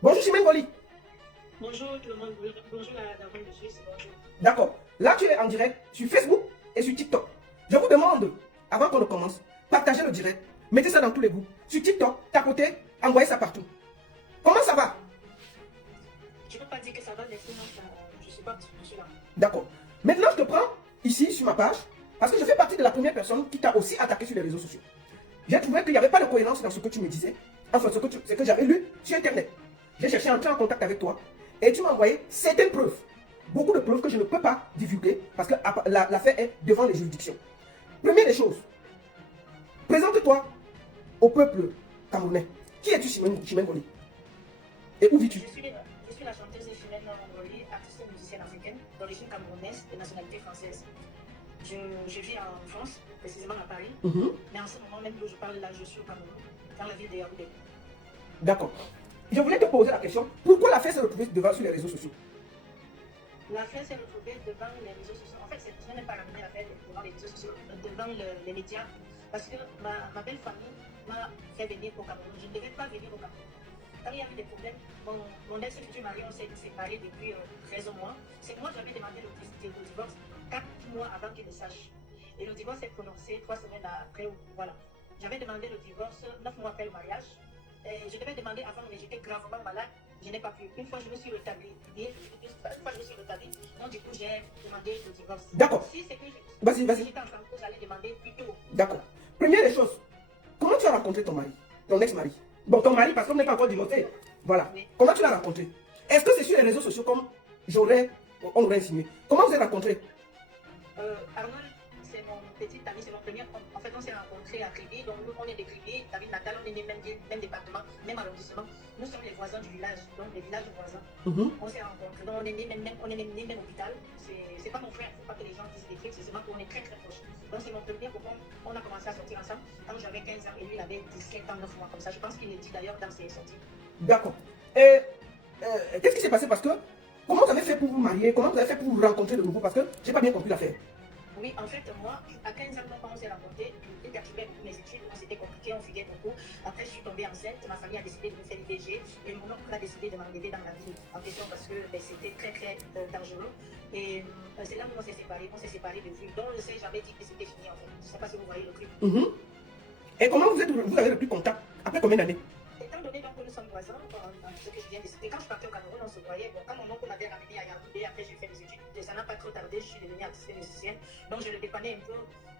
Bonjour Chimène Goli. Bonjour tout le monde, bonjour la dame de Suisse, bonjour. D'accord. Là, tu es en direct sur Facebook et sur TikTok. Je vous demande, avant qu'on ne commence, partagez le direct. Mettez ça dans tous les groupes. Sur TikTok, tapotez, envoyez ça partout. Comment ça va? Je ne peux pas dire que ça va, mais sinon, je ne suis pas là. D'accord. Maintenant, je te prends ici sur ma page parce que je fais partie de la première personne qui t'a aussi attaqué sur les réseaux sociaux. J'ai trouvé qu'il n'y avait pas de cohérence dans ce que tu me disais, enfin ce que j'avais lu sur Internet. J'ai cherché à entrer en contact avec toi et tu m'as envoyé certaines preuves. Beaucoup de preuves que je ne peux pas divulguer parce que l'affaire est devant les juridictions. Première des choses, présente-toi au peuple camerounais. Qui es-tu, Chimène Goli? Et où vis-tu? Je suis la chanteuse Chimène Goli, artiste et musicienne africaine, d'origine camerounaise de nationalité française. Je vis en France, précisément à Paris, mais en ce moment même où je parle là, je suis au Cameroun, dans la ville de Yaoundé. D'accord. Je voulais te poser la question, pourquoi l'affaire s'est retrouvée devant sur les réseaux sociaux? L'affaire s'est retrouvée devant les réseaux sociaux. En fait, je n'ai pas ramené l'affaire devant les réseaux sociaux, devant les médias, parce que ma belle famille m'a fait venir au Cameroun. Je ne devais pas venir au Cameroun. Quand il y a eu des problèmes, mon ex-futur mari, on s'est séparés depuis 13 mois. C'est moi qui j'avais demandé le divorce 4 mois avant qu'il ne sache. Et le divorce est prononcé 3 semaines après. Voilà. J'avais demandé le divorce 9 mois après le mariage. Et je devais demander avant, mais j'étais gravement malade. Je n'ai pas pu. Une fois, je me suis rétablie. Donc, du coup, j'ai demandé le divorce. D'accord. Si c'est que vas-y. j'étais en train de j'allais demander plus tôt. D'accord. Première des choses, comment tu as rencontré ton mari, ton ex-mari? Bon, ton mari, parce qu'on n'est pas encore divorcé. Voilà. Oui. Comment tu l'as rencontré? Est-ce que c'est sur les réseaux sociaux comme on aurait insinué? Comment vous êtes rencontrés? Arnold, c'est mon petit ami, c'est mon premier. En fait, on s'est rencontrés à Crébé. Donc, nous, on est de Crébé, David Natal, on est né même département, même arrondissement. Nous sommes les voisins du village, donc les villages voisins. On s'est rencontrés. Donc, on est né même hôpital. C'est pas mon frère, il ne faut pas que les gens disent des trucs, c'est seulement qu'on est très très proches. Donc, c'est mon premier copain. On a commencé à sortir ensemble quand j'avais 15 ans et lui, il avait 17 ans, 9 mois, comme ça. Je pense qu'il le dit d'ailleurs dans ses sorties. D'accord. Et qu'est-ce qui s'est passé? Parce que comment vous avez fait pour vous marier? Comment vous avez fait pour vous rencontrer de nouveau? Parce que j'ai pas bien compris l'affaire. Oui, en fait, moi, à 15 ans, quand on s'est rencontrés, j'ai perturbé beaucoup mes études, c'était compliqué, on fuyait beaucoup. Après, je suis tombée enceinte, ma famille a décidé de me faire l'IVG et mon oncle a décidé de m'enlever dans la ville en question parce que c'était très, très dangereux. Et c'est là où on s'est séparés de vue. Donc, je sais, j'avais dit que c'était fini en fait. Je ne sais pas si vous voyez le truc. Et comment vous avez repris contact? Après combien d'années? Étant donné donc que nous sommes voisins, ce que je viens de citer, quand je partais au Cameroun, on se voyait. Bon, quand mon oncle m'avait ramené à Yaoundé, après j'ai fait mes études, ça n'a pas trop tardé, je suis devenue artiste et musicienne. Donc je le dépannais un peu,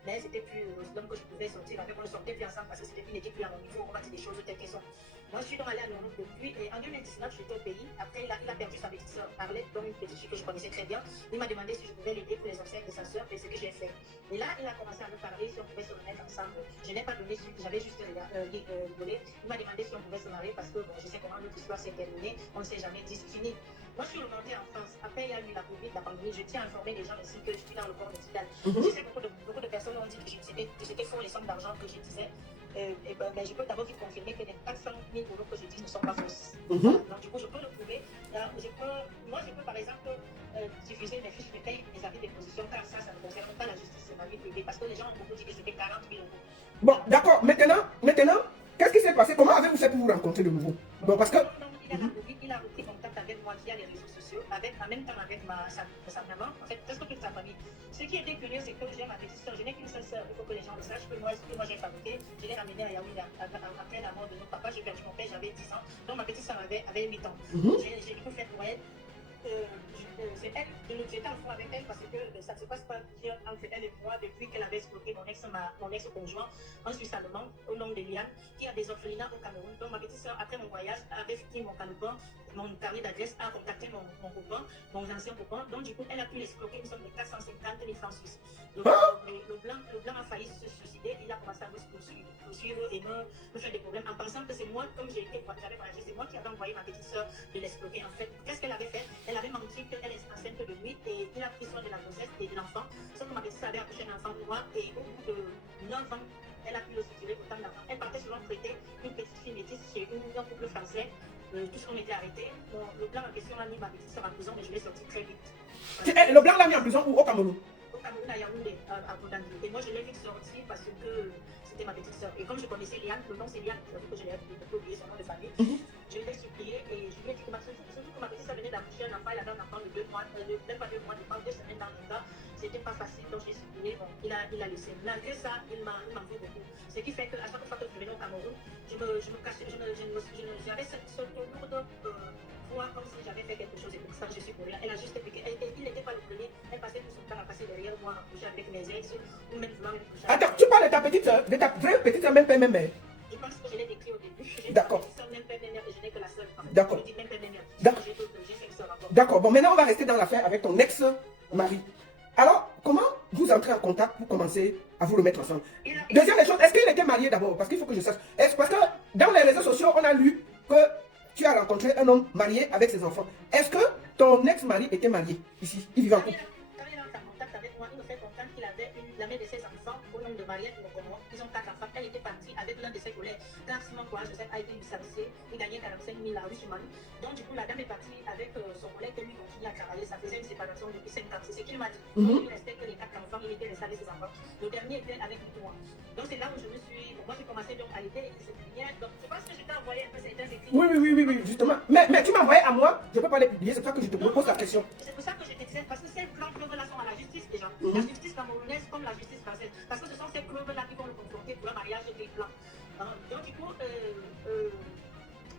mais c'était plus l'homme que je pouvais sortir avec. On ne sortait plus ensemble parce que c'était n'était plus à mon niveau, on va dire des choses telles qu'elles sont. Moi, je suis donc allée à Londres depuis, et en 2019, j'étais au pays. Après, il a perdu sa petite soeur, Arlette, donc une petite fille que je connaissais très bien. Il m'a demandé si je pouvais l'aider pour les obsèques de sa soeur, et c'est ce que j'ai fait. Et là, il a commencé à me parler si on pouvait se remettre ensemble. Je n'ai pas donné suite, j'avais juste rigolé. Il m'a demandé si on pouvait se marier parce que bon, je sais comment notre histoire s'est terminée, on ne s'est jamais dit fini. Moi, je suis remontée en France. Après, il y a eu la Covid, la pandémie. Je tiens à informer les gens aussi que je suis dans le corps médical. Je sais beaucoup de personnes ont dit que c'était faux les sommes d'argent que je disais. Je peux d'abord vite confirmer que les 400 000 euros que je dis ne sont pas fausses. Donc, du coup, je peux le prouver. Moi, je peux par exemple diffuser mes fiches de paye, mes avis de position, car ça ne concerne pas la justice, c'est ma vie privée. Parce que les gens ont beaucoup dit que c'était 40 000 euros. Bon, d'accord. Maintenant, qu'est-ce qui s'est passé? Comment avez-vous fait pour vous rencontrer de nouveau? Bon, parce que... Il a repris contact avec moi via les réseaux sociaux, en même temps avec sa maman, en fait, presque toute sa famille. Ce qui était curieux, c'est que j'ai ma petite soeur, je n'ai qu'une seule soeur, il faut que les gens le sachent, que moi j'ai fabriqué, je l'ai ramenée à Yaoundé après la mort de notre papa, j'ai perdu mon père, j'avais 10 ans, donc ma petite soeur avait 8 ans. J'ai du coup fait pour elle. C'est elle, j'étais en froid avec elle parce que ça ne se passe pas bien entre elle et moi depuis qu'elle avait escroqué mon ex-conjoint en Suisse allemand au nom de Liane qui a des orphelinats au Cameroun. Donc ma petite soeur, après mon voyage, avait fini mon carnet d'adresse, a contacté mon copain, mon ancien copain. Donc du coup, elle a pu l'escroquer une somme de 450 000 francs suisses. Le blanc a failli se suicider, il a commencé à me poursuivre et me faire des problèmes en pensant que c'est moi, comme j'avais voyagé, c'est moi qui avais envoyé ma petite soeur de l'escroquer. En fait, qu'est-ce qu'elle avait fait? Elle avait menti qu'elle est enceinte de lui et il a pris soin de la grossesse et de l'enfant. Sauf que ma petite soeur avait accouché un enfant pour moi et au bout de 9 ans, elle a pu le soutirer autant d'enfants. Elle partait souvent prêter une petite fille métisse chez un couple français. Tout ce qu'on était arrêté. Bon, le blanc en question a mis ma petite soeur en prison, mais je l'ai sorti très vite. Le blanc l'a mis en prison ou au Cameroun? Au Cameroun, à Yaoundé, à Kodangui. Et moi, je l'ai vite sorti parce que c'était ma petite soeur. Et comme je connaissais Liane, le nom c'est Liane, j'avoue que je l'ai oublié son nom de famille. je l'ai supplié et je lui ai dit que surtout que ma petite soeur venait d'accoucher un enfant, elle avait un enfant de 2 mois, même pas 2 mois, je pense 2 semaines dans le cas. C'était pas facile, donc j'ai supplié, bon, il a laissé. Malgré ça, il m'en veut beaucoup. Ce qui fait qu'à chaque fois que je venais au Cameroun, je me cachais, j'avais cette lourde voix comme si j'avais fait quelque chose et pour ça je suis pour rien. Elle a juste piqué. Il n'était pas le premier, elle passait tout son temps à passer derrière moi, à coucher avec mes ex, ou même souvent me coucher. Attends, tu parles de ta petite soeur, de ta vraie petite soeur, même père, même mère. Je pense que je l'ai décrit au début. D'accord. Même père, même mère, et je n'ai que la seule. D'accord. Je dis même père, même mère. D'accord. J'ai 5 soeurs encore. D'accord, bon, maintenant on va rester dans l'affaire avec ton ex-mari. Alors, comment vous entrez en contact pour commencer à vous remettre ensemble? Deuxième des choses, est-ce qu'il était marié d'abord? Parce qu'il faut que je sache. Parce que dans les réseaux sociaux, on a lu que tu as rencontré un homme marié avec ses enfants. Est-ce que ton ex-mari était marié ici? Il vivait en couple? Quand il entre en contact avec moi, il me fait comprendre qu'il avait la mère de ses enfants au nom de Mariette Mokomo. Ils ont 4 enfants. Elle était partie avec l'un de ses collègues. Car Simon Courage a été licencié. Il gagnait 45 000 à Richemont. Donc, du coup, la dame est partie avec son collègue qui lui continue à travailler. Ça faisait une séparation depuis 5 ans. C'est ce qu'il m'a dit. Il restait que les 4 enfants. Il était resté avec ses enfants. Le dernier était avec moi. Donc, c'est là où je me suis. Moi, j'ai commencé donc à l'aider. Donc, je pense que je t'ai envoyé un peu certains écrits. Oui, justement. Mais tu m'as envoyé à moi, je ne peux pas les publier, c'est pour ça que je te pose la question. C'est pour ça que je te disais, parce que ces preuves-là sont à la justice déjà. La justice camerounaise comme la justice française. Parce que ce sont ces preuves-là qui vont le confronter pour un mariage des plans. Donc, du coup,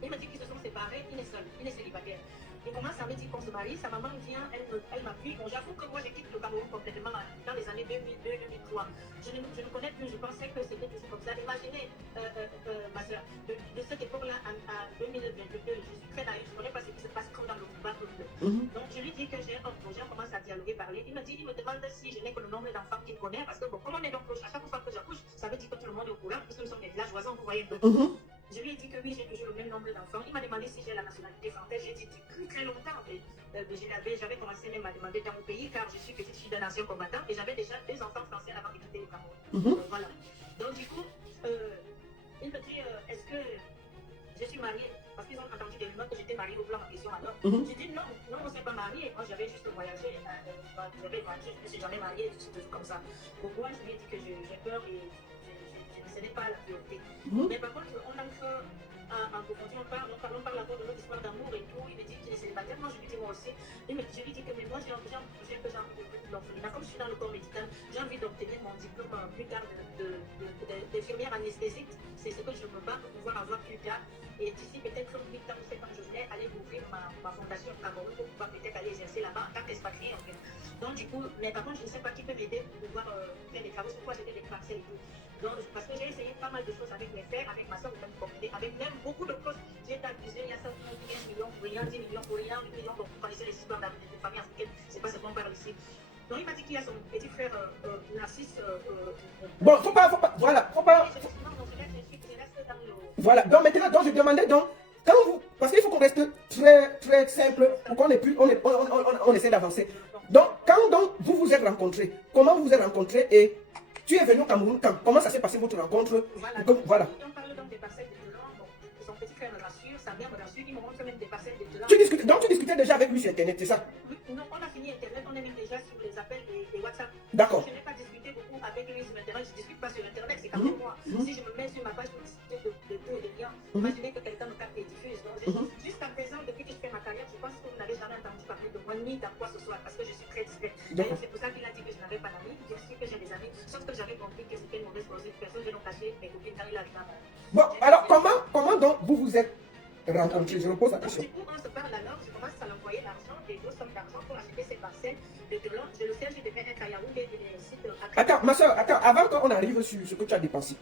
il me dit qu'ils se sont séparés, il est seul, il est célibataire. Il commence à me dire qu'on se marie, sa maman vient, elle m'appuie. Bon, j'avoue que moi j'ai quitté le Cameroun complètement dans les années 2002-2003. Je ne connais plus, je pensais que c'était toujours comme ça. Imaginez, ma soeur, de cette époque-là à 2022, je suis très naïve, je ne connais pas ce qui se passe comme dans le combat peuple. Donc je lui dis que j'ai un projet, on commence à dialoguer, parler. Il me demande si je n'ai que le nombre d'enfants qu'il connaît, parce que bon, comme on est donc proche, à chaque fois que j'accouche, ça veut dire que tout le monde est au courant, puisque nous sommes des villages voisins, vous voyez un peu. Je lui ai dit que oui, j'ai toujours le même nombre d'enfants. Il m'a demandé si j'ai la nationalité française. J'ai dit depuis très longtemps. J'avais commencé même à demander dans mon pays, car je suis petite fille d'un ancien combattant et j'avais déjà 2 enfants français avant de quitter le Cameroun. Voilà. Donc du coup, il me dit, est-ce que je suis mariée? Parce qu'ils ont entendu des rumeurs que j'étais mariée au plan en question alors. J'ai dit non, on ne s'est pas mariée. Moi j'avais juste voyagé. Je ne suis jamais mariée, je suis toujours comme ça. Pourquoi? Je lui ai dit que j'ai peur et ce n'est pas la priorité. Mais par contre, on entre en profondeur, on parle encore de notre histoire d'amour et tout. Il me dit qu'il est célibataire. Moi, je lui dis moi aussi. Je lui dis que mais moi, j'ai envie de l'orphelinat. Comme je suis dans le corps médical, j'ai envie d'obtenir mon diplôme plus tard d'infirmière anesthésiste. C'est ce que je me bats pour pouvoir avoir plus tard. Et d'ici peut-être 8 ans ou 7 ans, je voulais aller ouvrir ma fondation au Cameroun pour pouvoir peut-être aller exercer là-bas en tant qu'expatrié en fait. Donc du coup, mais par contre, je ne sais pas qui peut m'aider pour pouvoir faire des travaux. Pourquoi j'étais des parcelles et tout. Donc, parce que j'ai essayé pas mal de choses avec mes frères, avec ma soeur, avec même beaucoup de choses. J'ai été accusée, il y a ça, 15 millions pour rien, 10 millions pour rien, 8 millions pour vous connaissez les histoires de famille africaine, c'est pas ce qu'on parle ici. Donc il m'a dit qu'il y a son petit frère Narcisse. Bon, faut pas, voilà, faut pas. Voilà, donc maintenant, donc je demandais donc, quand vous, parce qu'il faut qu'on reste très simple, pour qu'on ait plus, on essaie d'avancer. Donc, quand donc vous vous êtes rencontrés, comment vous vous êtes rencontrés et tu es venu au Cameroun quand? Comment ça s'est passé votre rencontre? Voilà. On parle donc des parcelles de Telan. Bon, son petit frère me rassure, sa mère me rassure, il me montre même des parcelles de Telan. Donc tu discutais déjà avec lui sur Internet, c'est ça? Non, on a fini Internet, on est même déjà sur les appels et WhatsApp. D'accord. Je n'ai pas discuté beaucoup avec lui sur Internet, je ne discute pas sur Internet, c'est comme moi. Si je me mets sur ma page pour discuter de tout et de rien, imaginez que quelqu'un me capte et diffuse. Donc, jusqu'à présent, depuis que je fais ma carrière, je pense que vous n'avez jamais entendu parler de moi ni dans quoi ce soit, parce que je suis très discrète. C'est pour ça qu'il a dit que je n'avais pas d'amis. Bien sûr que j'ai des amis, sauf que j'avais compris que c'était une mauvaise personne, je l'ai caché mes copines quand il arrive à moi. Bon, alors comment donc vous vous êtes rencontrés? Je me pose la question. Du coup, on se parle alors, je commence à l'envoyer l'argent, des grosses sommes d'argent pour acheter ses parcelles de Telan. Je le sais, j'ai fait un Kayaoundé et des sites. Attends, ma soeur, avant qu'on arrive sur ce que tu as dépensé,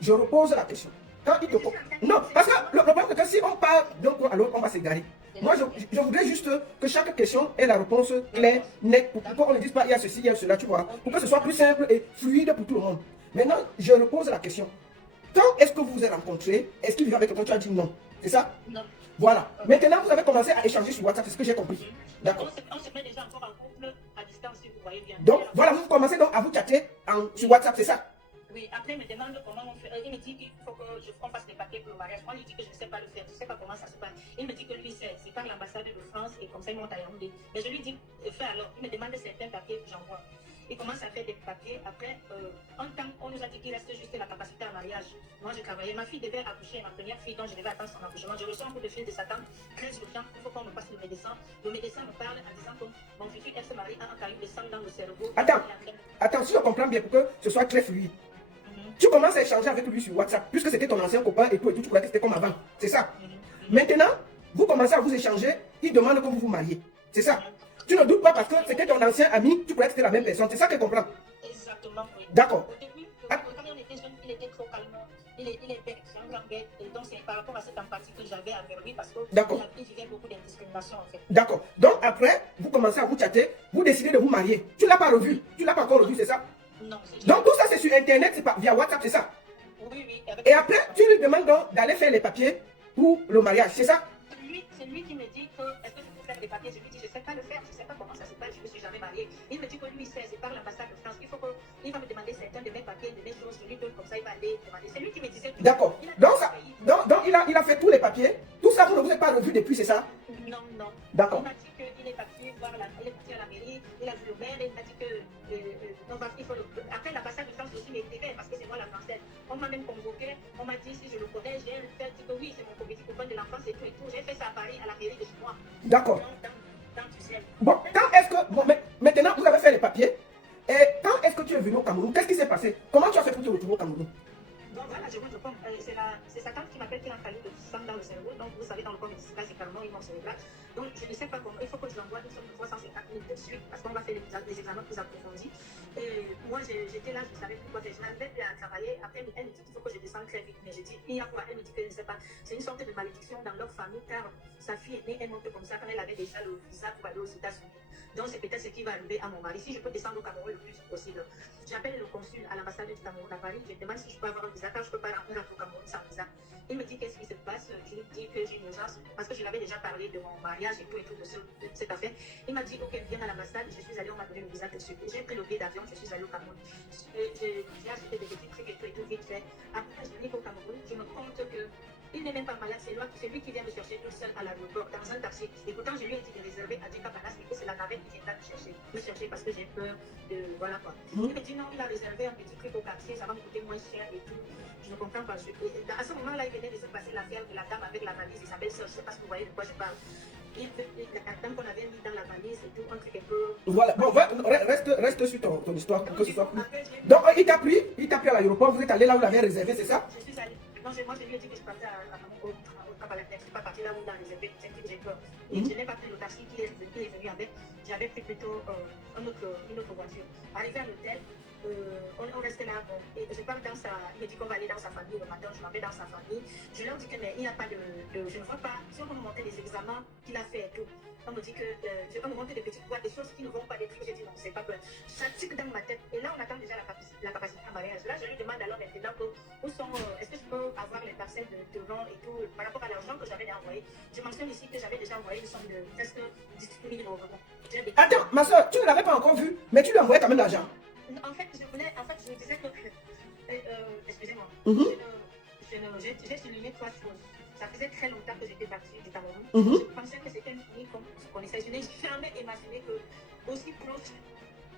je repose la question. Quand il te... Non, parce que le problème c'est que si on parle d'un coup à l'autre, on va s'égarer. Moi, je voudrais juste que chaque question ait la réponse claire, nette, pour qu'on ne dise pas il y a ceci, il y a cela, tu vois. Pour que ce soit plus simple et fluide pour tout le monde. Maintenant, je repose la question. Quand est-ce que vous vous êtes rencontrés? Est-ce qu'il vivait avec toi? Tu as dit non. C'est ça? Non. Voilà. Maintenant, vous avez commencé à échanger sur WhatsApp, c'est ce que j'ai compris. D'accord. On se met déjà encore en couple à distance, si vous voyez bien. Donc, voilà, vous commencez donc à vous chatter sur WhatsApp, c'est ça? Oui, après, il me demande comment on fait. Il me dit qu'il faut qu'on fasse les papiers pour le mariage. Moi, il dit que je ne sais pas le faire, je ne sais pas comment ça se passe. Il me dit que lui, c'est par l'ambassade de France et comme ça, il monte à Yaoundé. Mais je lui dis, fais alors. Il me demande certains papiers que j'envoie. Il commence à faire des papiers. Après, on nous a dit qu'il reste juste la capacité à mariage. Moi, je travaillais. Ma fille devait accoucher, ma première fille, donc je devais attendre son accouchement. Je reçois un coup de fil de sa tante, très urgent. Il faut qu'on me passe le médecin. Le médecin me parle en disant que mon futur elle se marie à un caillou de sang dans le cerveau. Attends, si je comprends bien pour que ce soit très fluide. Tu commences à échanger avec lui sur WhatsApp, puisque c'était ton ancien copain et tout, tu croyais que c'était comme avant. C'est ça. Maintenant, vous commencez à vous échanger, il demande que vous vous mariez. C'est ça. Tu ne doutes pas parce que c'était ton ancien ami, tu croyais que c'était la même personne. C'est ça que je comprends. Exactement, oui. D'accord. Au début, quand on était jeune, il était trop calme. Il est bête, c'est un grand bête. Et donc, c'est par rapport à cette empathie que j'avais envers lui parce qu'il vivait beaucoup d'indiscrimination en fait. D'accord. Donc, après, vous commencez à vous chatter, vous décidez de vous marier. Tu ne l'as pas revu. Tu ne l'as pas encore revu, c'est ça? Non. Donc, tout ça, c'est sur Internet, c'est via WhatsApp, c'est ça? Oui, oui. Et après, tu lui demandes donc d'aller faire les papiers pour le mariage, c'est ça? C'est lui qui me dit que est-ce que je peux faire des papiers? Je lui dis, je ne sais pas le faire, je ne sais pas comment ça se passe, je ne me suis jamais mariée. Il me dit que lui, c'est par l'ambassade de France. Il va me demander certains de mes papiers, de mes choses, je lui donne comme ça, il va aller demander. C'est lui qui me disait. D'accord. Donc, il a fait tous les papiers. Tout ça, vous ne vous êtes pas revu depuis, c'est ça? Non. D'accord. Il m'a dit qu'il est parti voir il est parti à la mairie, il a vu le maire, il m'a dit que après l'ambassade de France aussi m'écrivait parce que c'est moi la française. On m'a même convoqué, on m'a dit si je le connais, j'ai dit que oui, c'est mon petit copain de l'enfance et tout et tout. J'ai fait ça à Paris, à la mairie de chez moi. D'accord. Dans bon, quand est-ce que. Bon, maintenant, vous avez fait les papiers. Et quand est-ce que tu es venu au Cameroun? Qu'est-ce qui s'est passé? Comment tu as fait pour te retrouver au Cameroun? Donc voilà, je comprends. C'est sa tante qui m'appelle qu'il a un caillou de sang dans le cerveau. Donc vous savez, dans le corps médical, c'est carrément une cérébral. Donc je ne sais pas comment. Il faut que je l'envoie une somme de 350 000 de suite parce qu'on va faire des examens plus approfondis. Et moi, j'étais là, je ne savais plus quoi faire. Je n'arrivais plus à travailler. Après, elle me dit qu'il faut que je descende très vite. Mais je dis, il y a quoi? Elle me dit que je ne sais pas. C'est une sorte de malédiction dans leur famille car sa fille est née, elle monte comme ça quand elle avait déjà le visa pour aller aux États-Unis. Donc c'est peut-être ce qui va arriver à mon mari. Si je peux descendre au Cameroun le plus vite possible. J'appelle le consul à l'ambassade du Cameroun à Paris. Je demande si je peux avoir un visa car je ne peux pas rentrer au Cameroun sans visa. Il me dit qu'est-ce qui se passe. Je lui dis que j'ai une urgence parce que je l'avais déjà parlé de mon mariage et tout de cette affaire. Il m'a dit ok, viens à l'ambassade. Je suis allée, on m'a donné le visa tout de suite. J'ai pris le billet d'avion, je suis allée au Cameroun. J'ai acheté des petits trucs et tout vite fait. Après, je venais au Cameroun, je me rends compte que il n'est même pas malade, c'est lui qui vient me chercher tout seul à l'aéroport dans un taxi. Et pourtant, je lui ai dit de réserver à Djeka Panas et que c'est la navette qui vient me chercher parce que j'ai peur de. Voilà quoi. Il me dit non, il a réservé un petit truc au quartier, ça va me coûter moins cher et tout. Je ne comprends pas. À ce moment-là, il venait de se passer l'affaire de la dame avec la valise et sa belle-sœur. Je ne sais pas si vous voyez de quoi je parle. La dame qu'on avait mis dans la valise et tout, un truc un peu. Voilà, bon, reste sur ton histoire pour que ce soit plus. Donc, il t'a pris à l'aéroport, vous êtes allé là où il avait réservé, c'est ça? Je suis allé. Non, moi je lui ai dit que je partais au Cap à la tête. Je ne suis pas parti là où il a réservé, j'ai peur. Et je n'ai pas pris le taxi qui est venu avec. J'avais pris plutôt une autre voiture. Arrivé à l'hôtel, on restait là. Bon, et je parle dans sa. Il me dit qu'on va aller dans sa famille le matin. Je m'en vais dans sa famille. Je leur dis que mais il n'y a pas de. Je ne vois pas. Si on peut me montrer les examens qu'il a fait et tout. On me dit que je peux me montrer des petites boîtes, des choses qui ne vont pas, des trucs. J'ai dit non, c'est pas peur. Ça tique dans ma tête. Et là, on attend déjà la capacité à mariage. Là, je lui demande alors maintenant où sont. Est-ce que je peux avoir les parcelles de vent et tout par rapport à l'argent que j'avais envoyé? Je mentionne ici que j'avais déjà envoyé une somme de presque 18 000 euros. Attends, ma soeur, tu ne l'avais pas encore vu, mais tu lui envoyais quand même l'argent. En fait, je me disais que. Excusez-moi. J'ai souligné trois choses. Ça faisait très longtemps que j'étais partie du Cameroun. Je pensais que c'était une fille qu'on se connaissait. Je n'ai jamais imaginé que aussi proche,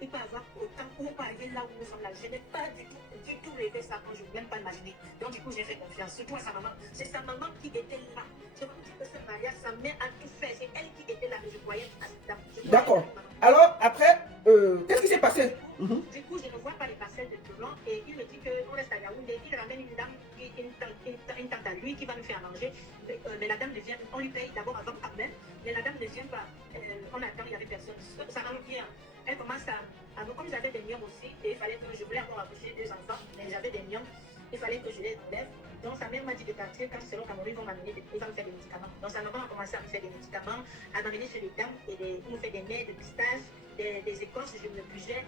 il peut avoir autant, on peut arriver là où nous sommes là. Je n'ai pas du tout rêvé ça quand je ne veux même pas imaginer. Donc du coup, j'ai fait confiance, surtout à sa maman. C'est sa maman qui était là. Je vous dis que ce mariage, sa mère a tout fait. C'est elle qui était là, mais je voyais à cette dame. D'accord. Alors, après, qu'est-ce qui s'est passé? Du coup, je ne vois pas les parcelles de Toulon et il me dit qu'on reste à Yaoundé. Il ramène une dame, une tante à lui qui va nous faire manger. Mais la dame ne vient, on lui paye d'abord avant quand même, mais la dame ne vient pas. On attend, il n'y avait personne. Ça va nous bien. Elle commence à comme j'avais des miens aussi, et il fallait que je voulais encore accoucher 2 enfants, mais j'avais des miens, il fallait que je les enlève. Donc sa mère m'a dit de partir quand selon Cameroun, ils vont me faire des médicaments. Donc sa maman a commencé à me faire des médicaments, à m'amener chez les dames, et il me fait des mets, des pistaches, des écorces, je me buvais,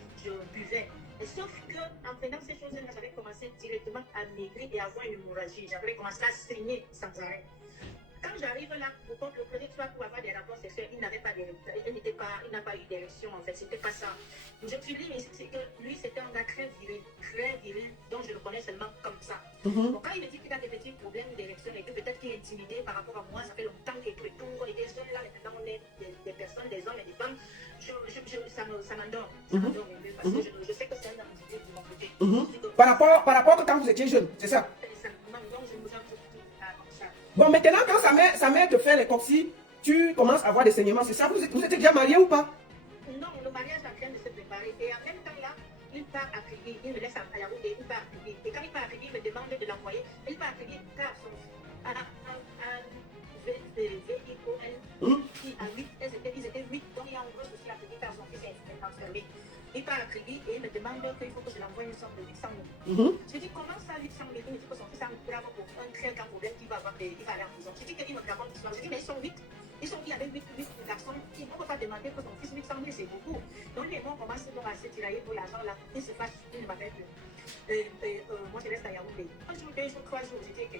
Et sauf que en faisant ces choses-là, j'avais commencé directement à maigrir et à avoir une hémorragie. J'avais commencé à saigner sans arrêt. Quand j'arrive là, pour contre le premier soir pour avoir des rapports sexuels, il n'a pas eu d'érection en fait, c'était pas ça. Je me suis dit, mais c'est que lui c'était un gars très viril, donc je le connais seulement comme ça. Donc quand il me dit qu'il a des petits problèmes d'érection et que peut-être qu'il est intimidé par rapport à moi, ça fait longtemps qu'il est tout, on est des jeunes là, maintenant on est des personnes, des hommes et des femmes. Je ça m'endort. Ça m'endort un peu parce que je sais que c'est un handicap de mon côté. Par rapport à quand vous étiez jeune, c'est ça? Donc, je me sens comme ça. Bon, maintenant, quand sa mère te fait les coccyx, tu commences à avoir des saignements, c'est ça? Vous étiez déjà mariés ou pas? Non, le mariage est en train de se préparer. Et en même temps, là, il part à Kribi. Il me laisse à Yaoundé, il part à Kribi. Et quand il part à Kribi, il me demande de l'envoyer. Il part à Kribi car son VIOL qui a 8, ils étaient 8, donc il y a un gros souci à Kribi car son fils est enfermé. Il part à Kribi et il me demande qu'il faut que je l'envoie une somme de 800 000. Je dis comment ça 800 000? Il me dit que son fils a un très grand problème, il va aller en prison. Je dis qu'il me raconte l'histoire. Je dis mais ils sont 8. Il y avait 8 garçons. Il ne peut pas demander que son fils 800 000, c'est beaucoup. Donc les gens commencent à se tirailler pour l'argent là. Il se fâche, il m'appelle. Moi je reste à Yaoundé. Un jour, 2 jours, 3 jours, je dis que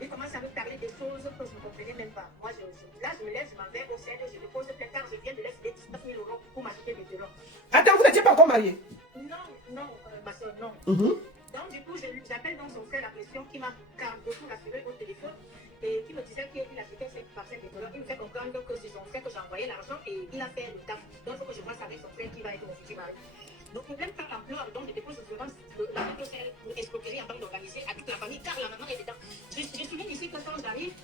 il commence à me parler des choses que je ne comprenais même pas. Moi, là, je me lève, je m'en vais au CNE, je dépose plainte car je viens de laisser 19 000 euros pour m'acheter des terrains. Attends, vous n'étiez pas encore mariés? Non, ma soeur, non. Donc, du coup, j'appelle donc son frère la pression qui m'a beaucoup rassuré au téléphone et qui me disait qu'il achetait 5 parcelles de terrain. Il me fait comprendre que c'est son frère que j'ai envoyé l'argent et il a fait le taf. Donc, il faut que je fasse avec son frère qui va être mon futur mari. Donc, le problème par l'ampleur, donc je dépose la procès pour escroquerie en tant d'organiser à toute la famille, car la maman est dedans. Je souviens ici que quand j'arrive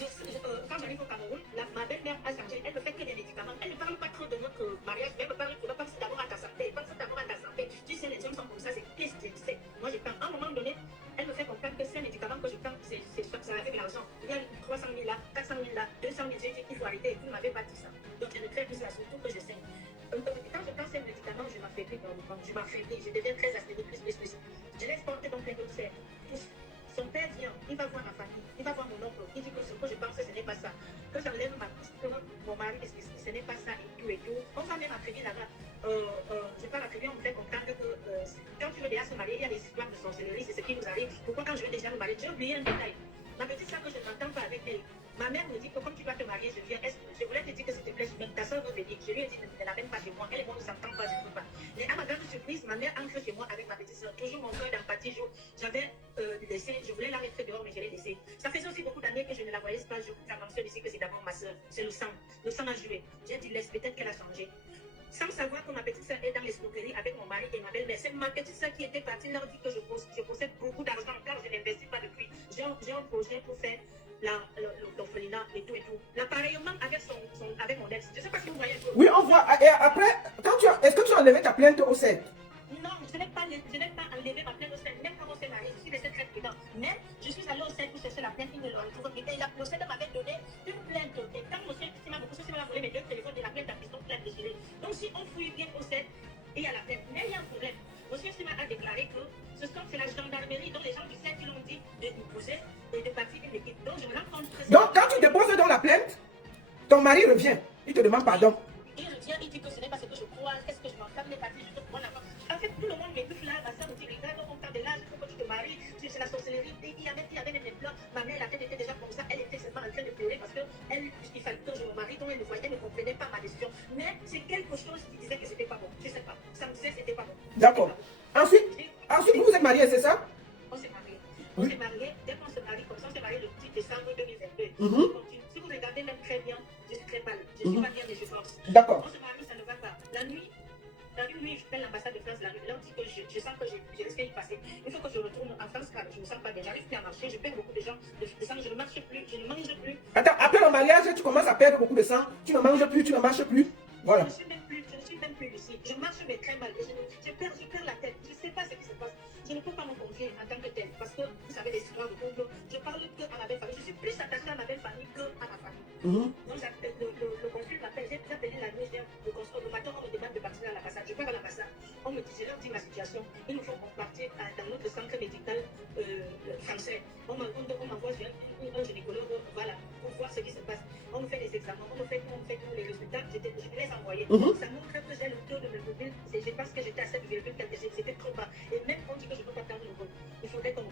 au Cameroun, ma belle-mère a changé, elle me fait que des médicaments. Elle ne parle pas trop de notre mariage, mais elle me parle d'abord à ta santé. Pense d'abord à ta santé. Tu sais, les hommes sont comme ça, c'est qu'est-ce que je sais. Moi, je prends. À un moment donné, elle me fait comprendre que ces médicaments que je prends, ça avec l'argent. Il y a 300 000 là, 400 000 là, 200 000, j'ai dit qu'il faut arrêter. Vous ne m'avez pas dit ça. Donc, je ne crée plus ça, surtout que je sais. Quand je prends ces médicaments, je m'affaiblis dans le ventre, je deviens très asthénique, plus. Je laisse porter donc les dossiers. Son père vient, il va voir ma famille, il va voir mon oncle, il dit que ce que je pense, ce n'est pas ça. Que j'enlève ma couche, que mon mari, ce n'est pas ça, et tout. On va même à là-bas. Je parle à on me fait comprendre que quand tu veux déjà se marier, il y a des histoires de sorcellerie, c'est ce qui nous arrive. Pourquoi quand je veux déjà me marier, j'ai oublié un détail. Ma petite soeur que je n'entends pas avec elle. Ma mère me dit que comme tu vas te marier, je viens. Je voulais te dire que s'il te plaît, ta soeur veut venir. Je lui ai dit, ne la même pas chez moi. Elle et moi, ne s'entendent pas, je ne peux pas. Mais à ma grande surprise, ma mère entre chez moi avec ma petite soeur. Toujours mon cœur d'empathie. J'avais laissé, je voulais la mettre dehors, mais je l'ai laissée. Ça faisait aussi beaucoup d'années que je ne la voyais pas. Je vous annonce ici que c'est d'abord ma soeur. C'est le sang. Le sang a joué. J'ai dit, laisse, peut-être qu'elle a changé. Sans savoir que ma petite soeur est dans l'escroquerie avec mon mari et ma belle-mère. C'est ma petite soeur qui était partie leur dit que je possède beaucoup d'argent car je n'investis pas depuis. J'ai un projet pour faire l'orphelinat et tout. L'appareillement avec mon ex. Je ne sais pas si vous voyez. Oui, on voit. Et après, est-ce que tu as enlevé ta plainte au CED? Non, je n'ai pas enlevé ma plainte au CED. Même quand on s'est marié, je suis restée très prudente. Mais je suis allée au CED pour chercher la plainte. Il ne le retrouve pas. Et le CED m'avait donné une plainte. Et quand le CED m'a beaucoup, m'a volé mes 2 téléphones et la plainte a pris son plainte déchirée. Donc si on fouille bien au CED, il y a la plainte. Mais il y a un problème. Monsieur Sima a déclaré que c'est la gendarmerie dont les gens du CED qui l'ont dit de nous pousser et de partir une équipe. Donc je me rends compte que... Donc quand tu déposes dans la plainte, ton mari revient. Il te demande pardon. Il revient, il dit que ce n'est pas ce que je crois. Est-ce que je m'en les parties juste pour l'enfant. En fait, tout le monde m'étouffe là. Ma soeur me dit, regarde, on parle de l'âge, il faut que tu te maries. C'est la sorcellerie. Il y avait des plans. Ma mère, la tête était déjà comme ça. Elle était seulement en train de pleurer parce qu'il fallait que je me marie. Donc elle ne comprenait pas ma décision. Mais c'est quelque chose qui disait que c'était pas bon. Je sais pas. Ça me disait que c'était pas bon. D'accord. Ensuite, vous vous êtes mariés, c'est ça? On s'est mariés. On s'est mariés. Dès qu'on se marie comme ça, on s'est mariés le 10 décembre 2022. Si vous regardez même très bien, je suis très pâle. Je suis pas bien, mais je force. D'accord. On se marie, ça ne va pas. La nuit, je fais l'ambassade de France. Là, on dit que je sens que je risque d'y passer. Il faut que je retourne en France car je ne me sens pas bien. J'arrive plus à marcher. Je perds beaucoup de gens. De sang, je ne marche plus. Je ne mange plus. Attends, après le mariage, tu commences à perdre beaucoup de sang. Tu ne manges plus, tu ne marches plus. Voilà. Je ne suis même plus ici. Je marche mais très mal. Et je perds la tête. Je ne sais pas ce qui se passe. Je ne peux pas me confier en tant que tel. Parce que vous savez les histoires de couple. Je parle que à ma belle famille. Je suis plus attachée à ma belle famille que à ma famille. Donc le consul m'appelle. J'ai appelé la nuit. Le matin, on me demande de partir à l'ambassade. Je pars à l'ambassade. On me dit, je leur dis ma situation. Il nous faut partir dans notre centre médical français. On m'envoie sur un gynécologue, voilà, pour voir ce qui se passe. On me fait des examens, on me fait tous les résultats. Je me laisse envoyer. Ça montre que j'ai le taux de l'hémoglobine. Je pense que j'étais à 7,4. C'était trop bas. Et même on dit que je ne peux pas prendre le vol. Il faudrait qu'on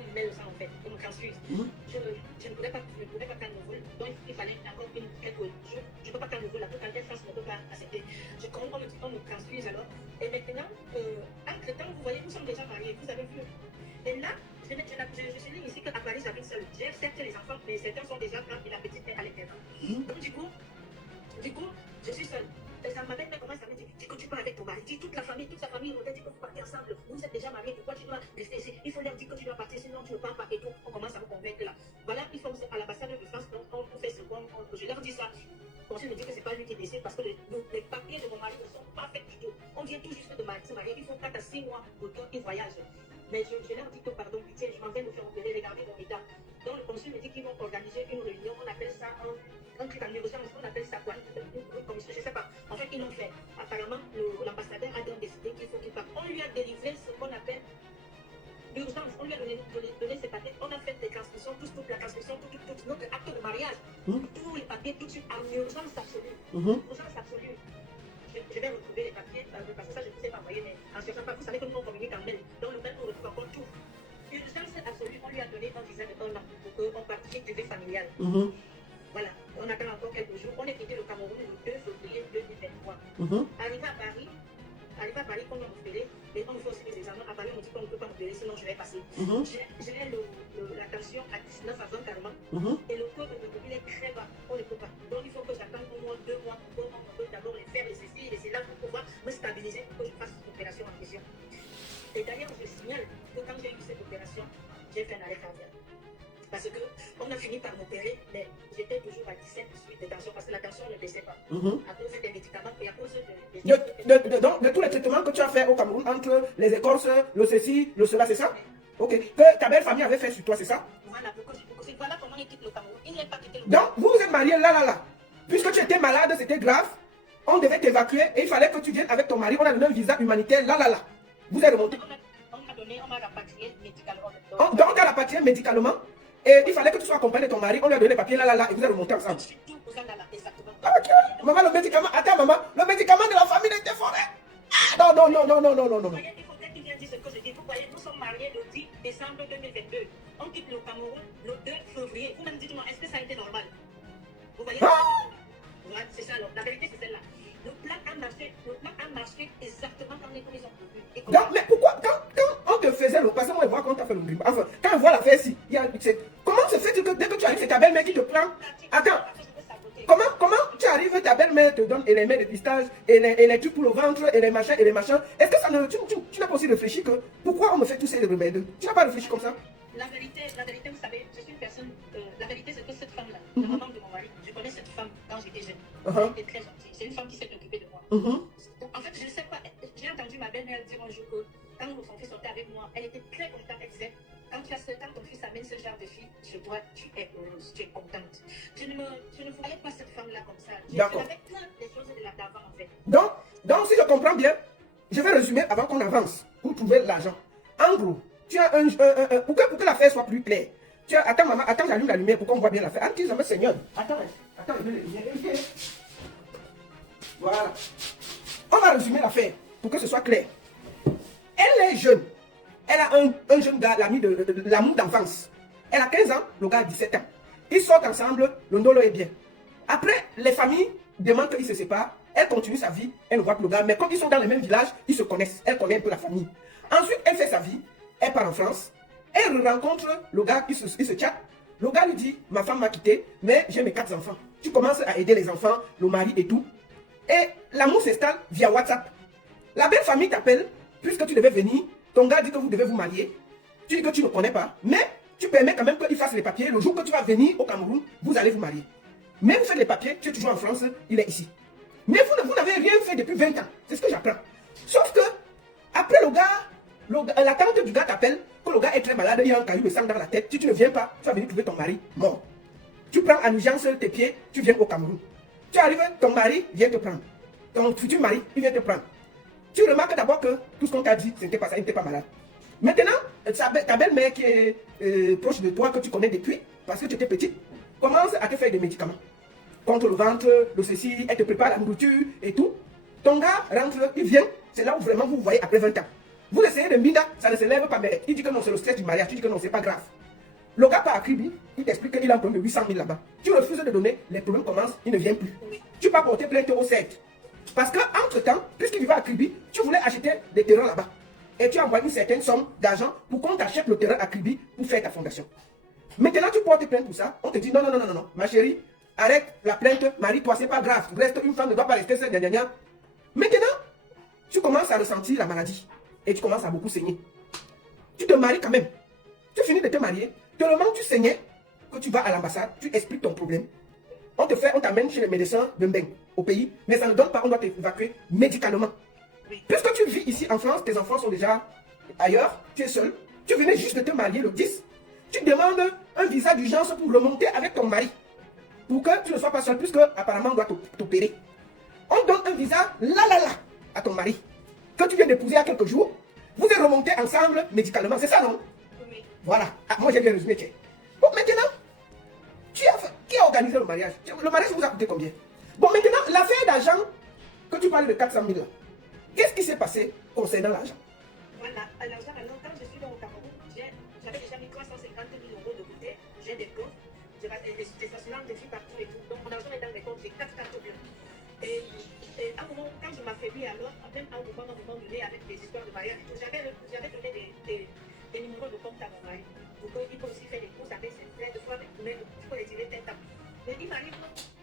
me mette le sang en fait, qu'on me transfuse. Je ne pouvais pas prendre le vol. Donc il fallait encore quelques jours. Je ne peux pas prendre le vol. La totalité de France ne peut pas accepter. On me transfuse alors. Et maintenant, entre-temps, vous voyez, nous sommes déjà mariés. Vous avez vu. Et là, je suis dit ici qu'à Paris, j'habite seule. J'ai certes les enfants, mais certains sont déjà grands et la petite est à l'intérieur. Donc du coup, Je suis seule. Ça m'appelle, mais comment ça me dit que tu pars avec ton mari. Dis toute sa famille, on t'a dit que vous partez ensemble. Vous êtes déjà mariés, pourquoi tu dois rester ici? Il faut leur dire que tu dois partir, sinon tu ne pars pas et tout. On commence à me convaincre là. Voilà, ils font à l'ambassade de France, on fait ce qu'on. Je leur dis ça. On me dit que c'est pas lui qui décide parce que les papiers de mon mari ne sont pas faits du tout. On vient tout juste de se marier, il faut 4 à 6 mois pour qu'ils voyagent. Mais je leur dis que pardon, pitié, je m'en vais me faire opérer, regardez mon état. Donc le consul me dit qu'ils vont organiser une réunion, on appelle ça un truc en négociant, on appelle ça quoi? Une commission, je ne sais pas. En fait, ils l'ont fait. Apparemment, l'ambassadeur a donc décidé qu'il faut qu'il parte. On lui a délivré ce qu'on appelle l'urgence. On lui a donné ses papiers. On a fait des transmissions, toute la transmission, tout notre acte de mariage. Tous les papiers, tout de suite, en urgence absolue. Urgence absolue. Je vais retrouver les papiers, parce que ça, je ne sais pas envoyer, mais en cherchant pas, vous savez que nous, on communique en mail. Donc, le mail, on retrouve encore tout. Urgence absolue, on lui a donné un visa de 1 an pour qu'on participe du vie familial. Voilà, on attend encore quelques jours. On est quitté le Cameroun le 2 février 2023. Arrivé à Paris, on va m'opérer, mais on me fait aussi des examens. À Paris, on me dit qu'on ne peut pas m'opérer, sinon je vais passer. J'ai la tension à 19 à 20 carrément, et le taux de l'hémoglobine est très bas. On ne peut pas. Donc il faut que j'attende au moins 2 mois pour qu'on peut d'abord les faire, les ceci, et c'est là pour pouvoir me stabiliser pour que je fasse cette opération en question. Et d'ailleurs, je signale que quand j'ai eu cette opération, j'ai fait un arrêt cardiaque. Parce qu'on a fini par m'opérer, mais j'étais toujours à 17 suite de tension, parce que la tension ne baissait pas. À cause des médicaments et à cause de tous les traitements que tu as fait au Cameroun, entre les écorces, le ceci, le cela, c'est ça? Ok. Que ta belle famille avait fait sur toi, c'est ça? Voilà, voilà comment il quitte le Cameroun. Il n'est pas quitté le Cameroun. Donc, vous vous êtes mariés là. Puisque tu étais malade, c'était grave, on devait t'évacuer et il fallait que tu viennes avec ton mari. On a donné un visa humanitaire là. Vous êtes remonté. On m'a rapatrié médicalement. Donc, on t'a rapatrié médicalement. Et il fallait que tu sois accompagné de ton mari, on lui a donné les papiers là, et vous êtes remonté ensemble. Ok, maman, le médicament, attends maman, le médicament de la famille était forêt. Non. Vous voyez, il faudrait qu'il vienne dire ce que je dis. Vous voyez, nous sommes mariés le 10 décembre 2022. On quitte le Cameroun le 2 février. Vous-même dites-moi, est-ce que ça a été normal? Vous voyez? Voilà, c'est ça, la vérité c'est celle-là. Le plan a marché exactement comme les commissions. Donc, mais pourquoi, quand on te faisait le passé, on voit quand on t'a fait le crime. Enfin, quand on voit l'affaire ici, comment se fait-il que dès que tu arrives, c'est ta belle-mère qui te prend? Attends, comment tu arrives, ta belle-mère te donne les mains de pistage, et les trucs pour le ventre, et les machins, Est-ce que ça ne. Tu n'as pas aussi réfléchi que pourquoi on me fait tous ces remèdes? Tu n'as pas réfléchi comme ça? La vérité, vous savez, je suis une personne. La vérité, c'est que cette femme-là, la maman de mon mari, je connais cette femme quand j'étais jeune. Elle était très gentille. C'est une femme qui s'est occupée de moi. En fait, je ne sais pas. J'ai entendu ma belle-mère dire un jour que quand son fils sortait avec moi, elle était très contente. Elle disait, quand ton fils amène ce genre de fille chez toi, tu es heureuse, tu es contente. Je ne voyais pas cette femme-là comme ça. D'accord. J'avais plein de choses de d'avant, en fait. Donc, si je comprends bien, je vais résumer avant qu'on avance pour trouver l'argent. En gros, tu as pour que l'affaire soit plus claire. Attends, maman, j'allume la lumière pour qu'on voit bien l'affaire. Attends, Seigneur. Attends, je vais la lumière. Voilà. On va résumer l'affaire pour que ce soit clair. Elle est jeune. Elle a un jeune gars, l'amour d'enfance. Elle a 15 ans, le gars a 17 ans. Ils sortent ensemble, le ndolo est bien. Après, les familles demandent qu'ils se séparent. Elle continue sa vie, elle ne voit plus le gars. Mais comme ils sont dans le même village, ils se connaissent. Elle connaît un peu la famille. Ensuite, elle fait sa vie. Elle part en France. Elle rencontre le gars, ils se chattent. Le gars lui dit, ma femme m'a quitté, mais j'ai mes 4 enfants. Tu commences à aider les enfants, le mari et tout. Et l'amour s'installe via WhatsApp. La belle famille t'appelle, puisque tu devais venir. Ton gars dit que vous devez vous marier. Tu dis que tu ne connais pas, mais tu permets quand même qu'il fasse les papiers. Le jour que tu vas venir au Cameroun, vous allez vous marier. Mais vous faites les papiers, tu es toujours en France, il est ici. Mais vous n'avez rien fait depuis 20 ans. C'est ce que j'apprends. Sauf que, après la tante du gars t'appelle, que le gars est très malade, il a un caillou de sang dans la tête. Si tu ne viens pas, tu vas venir trouver ton mari mort. Tu prends en urgence tes pieds, tu viens au Cameroun. Tu arrives, ton mari vient te prendre. Ton futur mari, il vient te prendre. Tu remarques d'abord que tout ce qu'on t'a dit, ce n'était pas ça, il n'était pas malade. Maintenant, ta belle-mère qui est proche de toi, que tu connais depuis, parce que tu étais petite, commence à te faire des médicaments. Contre le ventre, le ceci, elle te prépare la nourriture et tout. Ton gars rentre, il vient, c'est là où vraiment vous voyez après 20 ans. Vous essayez de Mbinda, ça ne se lève pas, mais il dit que non, c'est le stress du mariage, tu dis que non, c'est pas grave. Le gars part à Kribi, il t'explique qu'il a un problème de 800 000 là-bas. Tu refuses de donner, les problèmes commencent, il ne vient plus. Tu peux porter plainte au CERT. Parce qu'entre-temps, puisqu'il vivait à Kribi, tu voulais acheter des terrains là-bas. Et tu as envoyé une certaine somme d'argent pour qu'on t'achète le terrain à Kribi pour faire ta fondation. Maintenant, tu portes plainte pour ça, on te dit non, ma chérie, arrête la plainte, marie-toi, c'est pas grave. Reste, une femme ne doit pas rester seule, gna, gna, gna. Maintenant, tu commences à ressentir la maladie et tu commences à beaucoup saigner. Tu te maries quand même. Tu finis de te marier. De le moment où tu saignais, que tu vas à l'ambassade, tu expliques ton problème. On t'amène chez les médecins de Mbeng, au pays, mais ça ne donne pas, on doit t'évacuer médicalement. Oui. Puisque tu vis ici en France, tes enfants sont déjà ailleurs, tu es seul, tu venais juste de te marier le 10, tu demandes un visa d'urgence pour remonter avec ton mari, pour que tu ne sois pas seul, puisque apparemment on doit t'opérer. On donne un visa là à ton mari, que tu viens d'épouser il y a quelques jours, vous êtes remontés ensemble médicalement, c'est ça non? Oui. Voilà, ah, moi j'ai bien résumé. Tiens. Bon, maintenant, qui a organisé le mariage? Le mariage vous a coûté combien? Bon, maintenant, l'affaire d'argent que tu parles de 400 000 là, qu'est-ce qui s'est passé concernant l'argent? Voilà, alors quand je suis dans au Cameroun, j'avais déjà mis 350 000 euros de côté, j'ai des comptes, j'ai stationné de filles partout et tout, donc mon argent est dans mes comptes, j'ai 4 cartes bleus. Et à un moment, quand je m'affaiblis alors, même à un moment donné, avec des histoires de mariage, j'avais donné des numéros de compte à mon mari, pour qu'il peut aussi faire des courses avec ses frères, de fois, mais tu peux les tirer tête à. Mais il m'arrive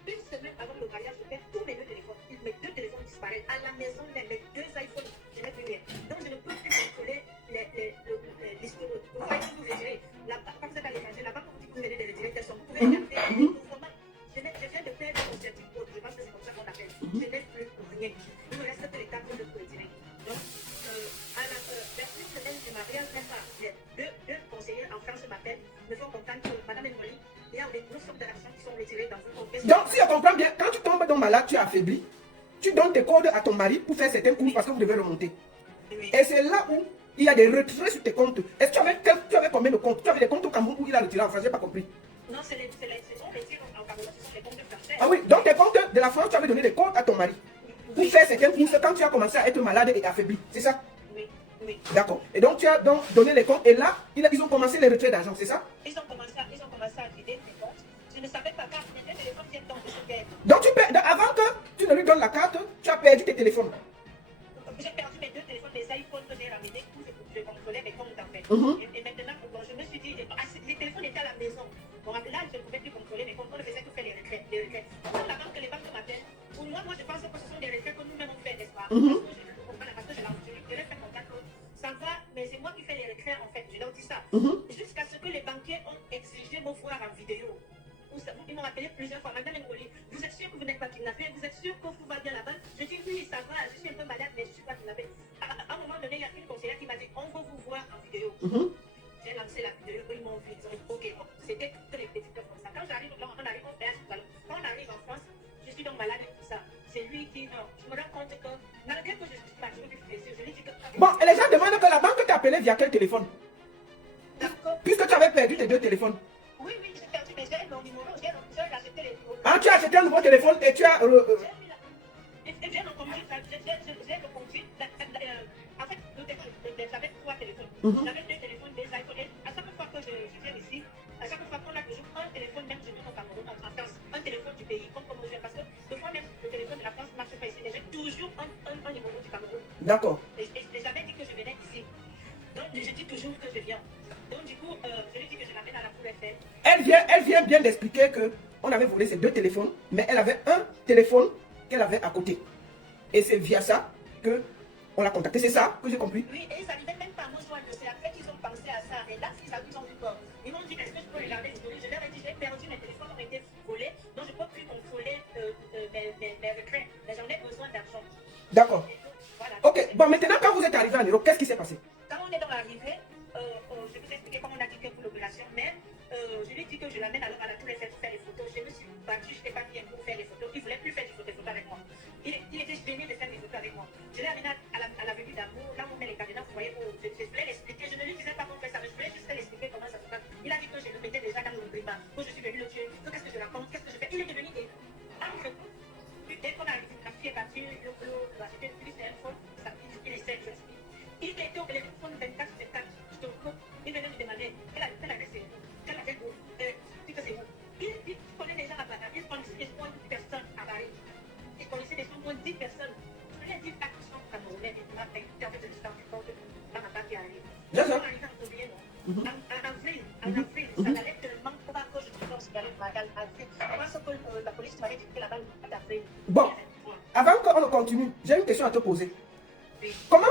une semaine avant le mariage, je perds tous mes 2 téléphones, mes 2 téléphones disparaissent, à la maison, mes 2 iPhones, je n'ai plus rien. Donc je ne peux plus contrôler l'historique. Vous voyez, vous retirez. Quand vous êtes à l'étranger, la banque vous dit que vous venez de retirer telle somme. Vous pouvez regarder le mouvement. Je viens de perdre mon certificat, je pense que c'est comme ça qu'on appelle. Je n'ai plus rien. Il me reste que les cartes de retirer. Donc, vers une semaine du mariage, même pas, les deux conseillers en France m'appellent, me font comprendre que Madame Emily, il y a des grosses sommes d'argent qui sont retirées dans une compte. Donc, si je comprends bien, quand tu tombes dans malade, tu es affaibli, tu donnes tes codes à ton mari pour faire certaines courses parce que vous devez remonter. Oui. Et c'est là où il y a des retraits sur tes comptes. Est-ce que tu avais combien de comptes? Tu avais des comptes au Cameroun où il a retiré en France? Je n'ai pas compris. Non, c'est les tirs en Cameroun, ce sont les comptes français. Ah oui, donc tes comptes de la France, tu avais donné des comptes à ton mari pour faire certaines courses quand tu as commencé à être malade et affaibli. C'est ça? Oui, oui. D'accord. Et donc tu as donc donné les comptes et là, ils ont commencé les retraits d'argent, c'est ça? Ils ont commencé à vider mes comptes. Je ne savais pas car mes 2 téléphones viennent donc de se perdre. Donc avant que tu ne lui donnes la carte, tu as perdu tes téléphones. J'ai perdu mes 2 téléphones, les iPhones que j'ai ramenés, où je contrôlais mes comptes en fait. Et maintenant, bon, je me suis dit, les téléphones étaient à la maison. Bon, là, je ne pouvais plus contrôler mes comptes, on ne faisait que faire les retraits. Quand la banque, les banques m'appellent, pour moi, je pense que ce sont des retraits que nous-mêmes on fait, n'est-ce pas? Parce que je leur fais contact, ça va, mais c'est moi qui fais les retraits en fait, je leur dis ça. Jusqu'à ce que les banquiers ont exigé me voir en vidéo. Ils m'ont appelé plusieurs fois. Madame Ngoli, vous êtes sûr que vous n'êtes pas kidnappé? Vous êtes sûr que tout va bien là-bas? Je dis oui, ça va, je suis un peu malade, mais je ne suis pas kidnappé. À un moment donné, il y a une conseillère qui m'a dit on veut vous voir en vidéo. J'ai lancé la vidéo, ils m'ont vu, ils ont dit ok, bon, c'était toutes les petites choses comme ça. Quand j'arrive, on arrive au péage, quand on arrive en France, je suis donc malade et tout ça. C'est lui qui, je me rends compte que, malgré que je suis pas, je lui dis que. Bon, et les gens demandent que la banque t'a appelé via quel téléphone? D'accord. Puisque tu avais perdu tes 2 téléphones. Oui, j'ai perdu, mais j'ai mon numéro, j'ai acheté les numéros. Ah, tu as acheté un nouveau téléphone et tu as... J'ai le conduit, en fait, j'avais 3 téléphones. J'avais 2 téléphones, des iPhones. Et à chaque fois que je viens ici, à chaque fois qu'on a toujours un téléphone, même je viens au Cameroun, en France, un téléphone du pays, comme je viens, parce que des fois même le téléphone de la France ne marche pas ici, mais j'ai toujours un numéro du Cameroun. D'accord. Et j'avais dit que je venais ici. Donc je dis toujours que je viens. Donc du coup, je lui dis que je l'amène à la Cour Eiffel. Elle vient bien d'expliquer que on avait volé ses 2 téléphones, mais elle avait un téléphone qu'elle avait à côté. Et c'est via ça que on l'a contacté. C'est ça que j'ai compris? Oui, et ils n'arrivaient même pas à me joindre. C'est après qu'ils ont pensé à ça. Et là, ils ont eu peur. Ils m'ont dit, est-ce que je peux regarder les données? Je leur ai dit, j'ai perdu mes téléphones, ont été volés. Donc je ne peux plus contrôler mes retraits. Mais j'en ai besoin d'argent. D'accord. Voilà. Ok, bon, maintenant, quand vous êtes arrivé en Europe, qu'est-ce qui s'est passé? Quand on est dans l'arrivée, je vous ai expliqué comment on a dit que pour l'opération, mais je lui ai dit que je l'amène alors à la Tour Eiffel pour faire les photos. Je me suis battue, je n'étais pas bien pour faire les photos. Il ne voulait plus faire des photos avec moi. Il était gêné de faire des photos avec moi. Je l'ai amené à l'avenue d'Amour, là où on met les cadenas, vous voyez, je voulais l'expliquer. Je ne lui disais pas qu'on fait ça, mais je voulais juste l'expliquer comment ça se passe. Il a dit que je le mettais déjà dans le primat, que je suis venu le tuer, que qu'est-ce que je raconte, qu'est-ce que je fais. Il est devenu des... Entre nous, dès qu'on arrive, la fille est battue, c'était plus un faux, il est sec, il était au téléphone 24 sur 24, je te recoupe, il venait me demander, quelle avait c'est vous, quelle avait vous, dis que c'est vous. Il connaît déjà la bataille, il connaissait au moins 10 personnes à Paris. Il connaissait des moins 10 personnes. Je lui ai dit, pas qu'ils sont camerounais, et en fait, de l'histoire du compte, dans ma part qui arrive. Ils sont arrivés en février, non? En avril, ça n'allait tellement pas que je pense qu'elle est malade. Parce que la police, tu m'avais dit que la balle t'a fait. Bon, avant qu'on ne continue, j'ai une question à te poser. Oui. Comment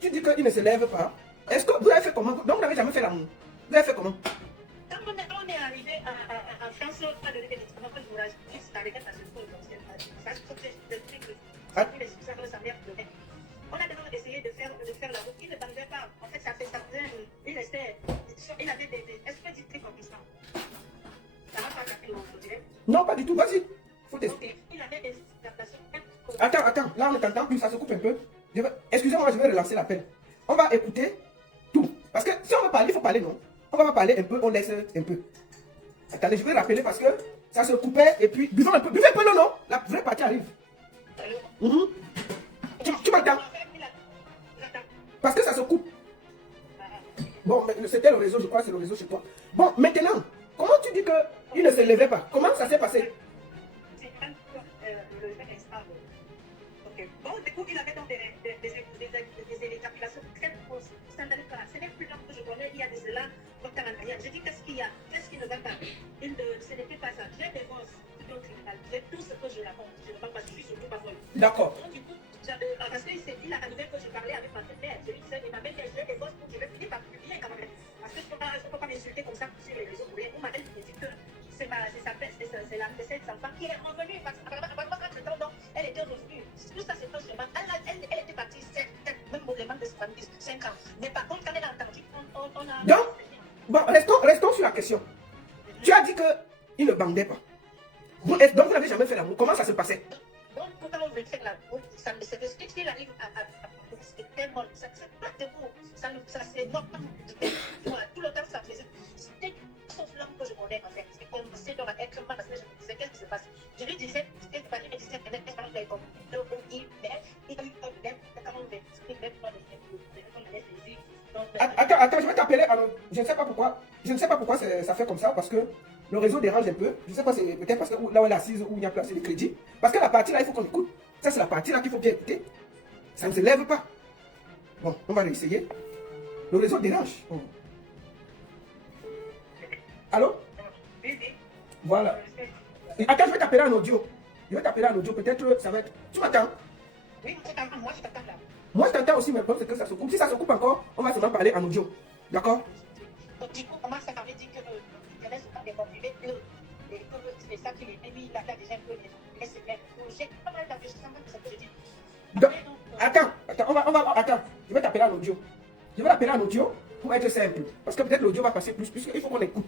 tu dis qu'il ne se lève pas? Est-ce que vous avez fait comment? Donc vous n'avez jamais fait l'amour. Vous avez fait comment? Quand on est arrivé en France, on a donné des instruments pour l'ouvrage. Juste avec un assistant, ça se fait des trucs. Ah. On a d'abord essayé de faire la route. Il ne bandait pas. En fait, ça faisait. Il restait. Il avait des. Est-ce que tu dis comme ça? Ça n'a pas capté au direct? Non, pas du tout. Vas-y. Faut tester. Ok. Il avait des adaptations. Attends. Là, on ne t'entend plus. Ça se coupe un peu. Excusez-moi, je vais relancer l'appel. On va écouter tout. Parce que si on veut parler, il faut parler, non? On va pas parler un peu, on laisse un peu. Attendez, je vais rappeler parce que ça se coupait et puis buvons un peu. Buvez un peu, non? La vraie partie arrive. Mhm. Tu m'entends? Parce que ça se coupe. Bon, c'était le réseau, je crois, c'est le réseau chez toi. Bon, maintenant, comment tu dis qu'il ne se levait pas? Comment ça s'est passé? C'est un peu le fait instable. Ok. Bon, du coup, il avait donc des éjaculations très grosses. Ça n'allait pas. C'est même plus longtemps que je connais, il y a des élans comme ta manière. Je dis, qu'est-ce qu'il y a? Qu'est-ce qui ne va pas? Ce n'était pas ça. J'ai des grosses. J'ai tout ce que je raconte. Je ne vais pas, je suis surtout pas folle. D'accord. Donc, du coup, parce qu'il a arrivé que je parlais avec ma mère. Je lui disais, il m'avait dit, j'ai des grosses pour que je vais finir par publier quand même. Parce que je ne peux pas m'insulter comme ça sur les réseaux. Vous m'avez dit que c'est la de cette enfant qui est revenue. Parce qu'apparemment, donc, elle était revenue. Tout ça, c'est pas seulement. Elle était partie 7, même pour les membres de sa famille, 5 ans. Mais par contre, quand elle a entendu, on a. Donc, bon, restons sur la question. Tu as dit qu'il ne bandait pas. Donc, vous n'avez jamais fait l'amour. Comment ça se passait? Donc, quand on veut faire l'amour, ça me fait ce qu'il arrive à c'est tellement. Ça pas de mots. Ça c'est normal. Tout le temps, ça faisait. C'était son flamme que je connais en fait. C'est comme c'est dans la être mal parce que je me disais qu'est-ce qui se passe. Je lui disais, qu'est-ce qui se passe? Je me disais, qu'est-ce qui se passe? Il a eu un problème. Quand on veut expliquer, Attends, je vais t'appeler. Je ne sais pas pourquoi. Je ne sais pas pourquoi ça fait comme ça, parce que le réseau dérange un peu. Je ne sais pas, c'est peut-être parce que là où elle est assise, où il n'y a plus assez de crédit. Parce que la partie là, il faut qu'on écoute. Ça, c'est la partie là qu'il faut bien écouter. Ça ne se lève pas. Bon, on va réessayer. Le réseau dérange. Oh. Allô? Voilà. Attends, je vais t'appeler en audio. Peut-être ça va être. Tu m'entends? Oui, moi je t'attends là. Moi, je t'entends aussi, mais le problème, c'est que ça se coupe. Si ça se coupe encore, on va seulement parler en audio. D'accord? Donc, du coup, comment ça m'avait dit qu'il y avait souvent des convivés et que c'est ça qu'il est. Lui, il a déjà un peu les j'ai pas mal d'investissements comme ça que je dis. Donc, attends, attends. Je vais t'appeler en audio. Je vais l'appeler en audio pour être simple. Parce que peut-être l'audio va passer plus, puisqu'il faut qu'on écoute.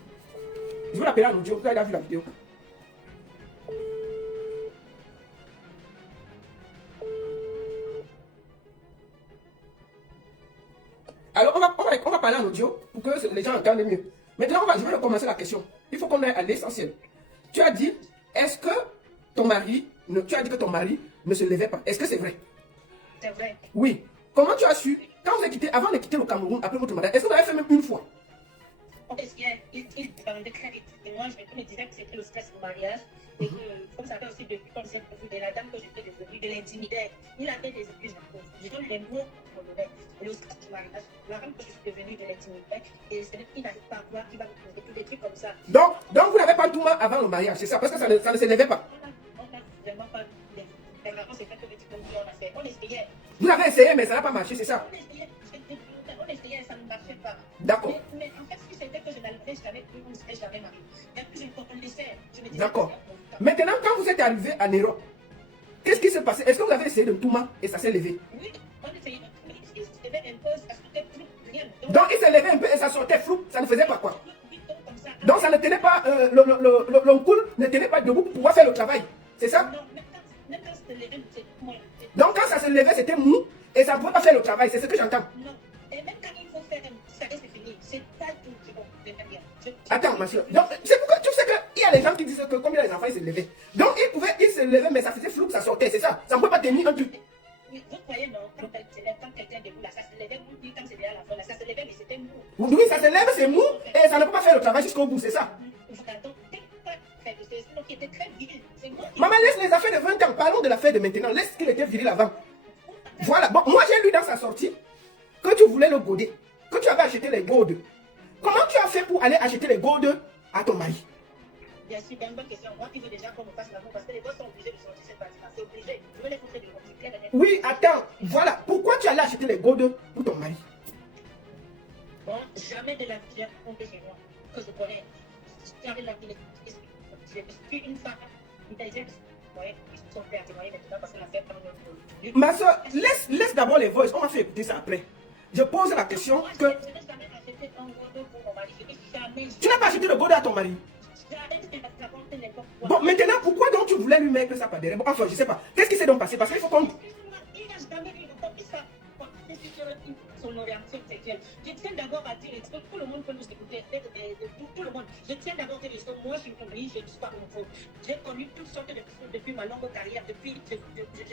Je vais l'appeler en audio. Vous avez vu la vidéo. Alors, on va parler en audio pour que les gens entendent mieux. Maintenant, je vais recommencer la question. Il faut qu'on aille à l'essentiel. Tu as dit, est-ce que ton mari ne se levait pas? Est-ce que c'est vrai? C'est vrai. Oui. Comment tu as su, quand vous avez quitté, avant de quitter le Cameroun, après votre mariage, est-ce que vous avez fait même une fois? Est-ce qu'il bandait très vite? Et moi, je me disais que c'était le stress du mariage. Et que, comme ça fait aussi depuis qu'on s'est vu de la dame que j'étais devenue, de l'intimider. Il avait des excuses à cause. Je donne les mots pour le mec. Et le stress du mariage, la femme que je suis devenue de l'intimider. Et c'est qu'il n'arrive pas à croire qu'il va me poser tous des trucs comme ça. Donc vous n'avez pas tout mal avant le mariage, c'est ça? Parce que ça ne se levait pas. On n'a vraiment pas des vraiment, c'est pas que des trucs comme ça on a fait. On essayait. Vous avez essayé, mais ça n'a pas marché, c'est ça? On essayait, ça ne marchait pas. D'accord. Mais en fait, si c'était que je n'allais jamais plus, on ne serait jamais marié. Et puis je me connaissais. Je me disais. D'accord. Maintenant, quand vous êtes arrivé à Nero, qu'est-ce qui s'est passé? Est-ce que vous avez essayé de tout mal et ça s'est levé? Oui, on essayait de tout, mais il se levait un peu, ça sortait plus rien. Donc il s'est levé un peu et ça sortait flou, ça ne faisait pas quoi? Donc ça ne tenait pas, le cool ne tenait pas debout pour pouvoir faire le travail, c'est ça? Non, même quand se levait, c'était moi. Donc quand ça se levait, c'était mou et ça ne pouvait pas faire le travail, c'est ce que j'entends. Non, et même quand il faut faire, ça reste fini, c'est pas tout qui bon, c'est bien. Attends, ma soeur. Donc, c'est pourquoi tu sais qu'il y a des gens qui disent que combien les enfants ils se levaient. Donc, ils se levaient, mais ça faisait flou, ça sortait, c'est ça. Ça ne pouvait pas tenir un truc. Oui, vous croyez, non, quand quelqu'un est debout, là, ça se levait, vous dites, quand c'était à la fin, là, ça se levait, mais c'était mou. Oui, ça se lève, c'est mou, et ça ne peut pas faire le travail jusqu'au bout, c'est ça. Maman, laisse les affaires de 20 ans. Parlons de l'affaire de maintenant. Laisse qu'il était viril avant. Voilà. Bon, moi, j'ai lu dans sa sortie que tu voulais le goder. Que tu avais acheté les godes. Comment tu as fait pour aller acheter les godes à ton mari? Bien sûr, c'est une bonne question. Moi qui veux déjà qu'on me fasse l'amour, parce que les gosses sont obligés de sortir cette partie-là. C'est obligé. Je veux les montrer de l'eau. C'est clair et net. Oui, attends, voilà. Pourquoi tu allais acheter les godes pour ton mari? Bon, jamais de la vie, j'ai compté chez moi, que je connais. Jamais de la vie, je suis une femme intelligente. Ouais, ils sont prêts à témoigner maintenant parce que la fête, Ma soeur, laisse d'abord les voices. On va faire écouter ça après. Je pose la question moi, que... je n'ai jamais acheté un godeau pour mon mari. Je n'ai jamais. Tu n'as pas acheté le godet à ton mari? Jamais raconté n'importe quoi. Bon, maintenant, pourquoi donc tu voulais lui mettre ça par derrière? Bon, enfin, je sais pas. Qu'est-ce qui s'est donc passé? Parce qu'il faut qu'on... Il n'a jamais eu de copie, ça. C'est sur son orientation sexuelle. Je tiens d'abord à dire, et tout le monde peut nous écouter, tout le monde. Je tiens d'abord à dire, moi, je suis compris, je ne suis pas homophobe. J'ai connu toutes sortes de personnes depuis ma longue carrière, depuis je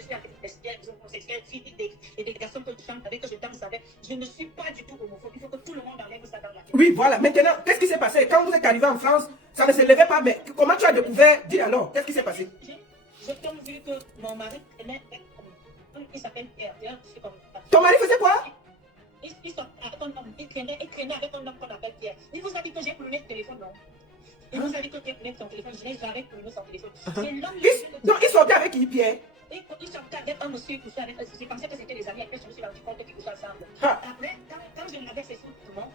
suis avec des homosexuels, filles et des garçons que je chante avec, que je danse avec. Je ne suis pas du tout homophobe. Il faut que tout le monde enlève ça dans la tête. Oui, voilà. Maintenant, qu'est-ce qui s'est passé? Quand vous êtes arrivé en France, ça ne se levait pas, mais comment tu as découvert? Dis alors, qu'est-ce qui s'est passé? J'ai comme vu que mon mari aimait être comme... Il s'appelle Pierre. C'est comme... Ton mari faisait quoi? Il traînait avec un homme qu'on appelle Pierre. Il vous a dit que j'ai cloné le téléphone, non? Il vous a dit que j'ai cloné son téléphone. Je n'ai jamais cloné son téléphone. C'est l'homme... Donc, il sortait avec qui, Pierre? Il sortait avec un monsieur qui couchait avec... Je pensais que c'était des amis. Après, je me suis rendu compte qu'ils couchaient ensemble. Ah. Après, quand je l'avais fait sous-vêtements,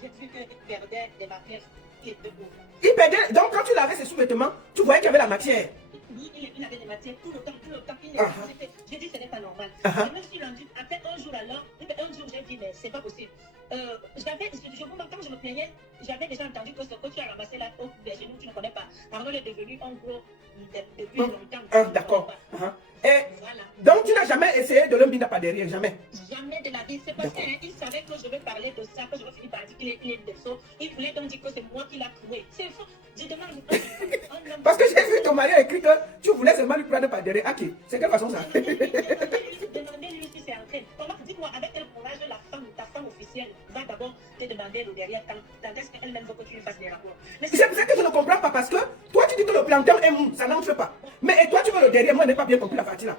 j'ai vu qu'il perdait des matières qui étaient beaux. Il perdait. Donc, quand tu lavais ses sous-vêtements, tu voyais qu'il y avait la matière. Oui, il avait des matières tout le temps. J'ai dit que ce n'est pas normal. Je me suis rendu, après un jour alors, j'ai dit, mais c'est pas possible. Quand je me plaignais, j'avais déjà entendu que ce que tu as ramassé là, au chez nous, tu ne connais pas. Arnaud est devenu un gros depuis longtemps. D'accord. Et voilà. donc, tu n'as jamais essayé de le mettre par derrière, jamais? Jamais de la vie. C'est parce qu'il savait que je vais parler de ça, que je vais finir par dire qu'il est des faux. Il voulait donc dire que c'est moi qui l'a trouvé. C'est faux. Je demande un homme. Parce que j'ai vu ton mari écrit que tu voulais seulement lui prendre par derrière. Ok, c'est quelle façon ça? Demandez-lui si c'est en train. Comment, dis-moi, avec quel courage ta femme officielle va d'abord te demander le derrière quand est-ce qu'elle-même veut que tu lui fasses des rapports. C'est pour ça que je ne comprends pas parce que toi tu dis que le plantain est mou, ça n'en fait pas. Mais et toi tu veux le derrière, moi je n'ai pas bien compris la partie là.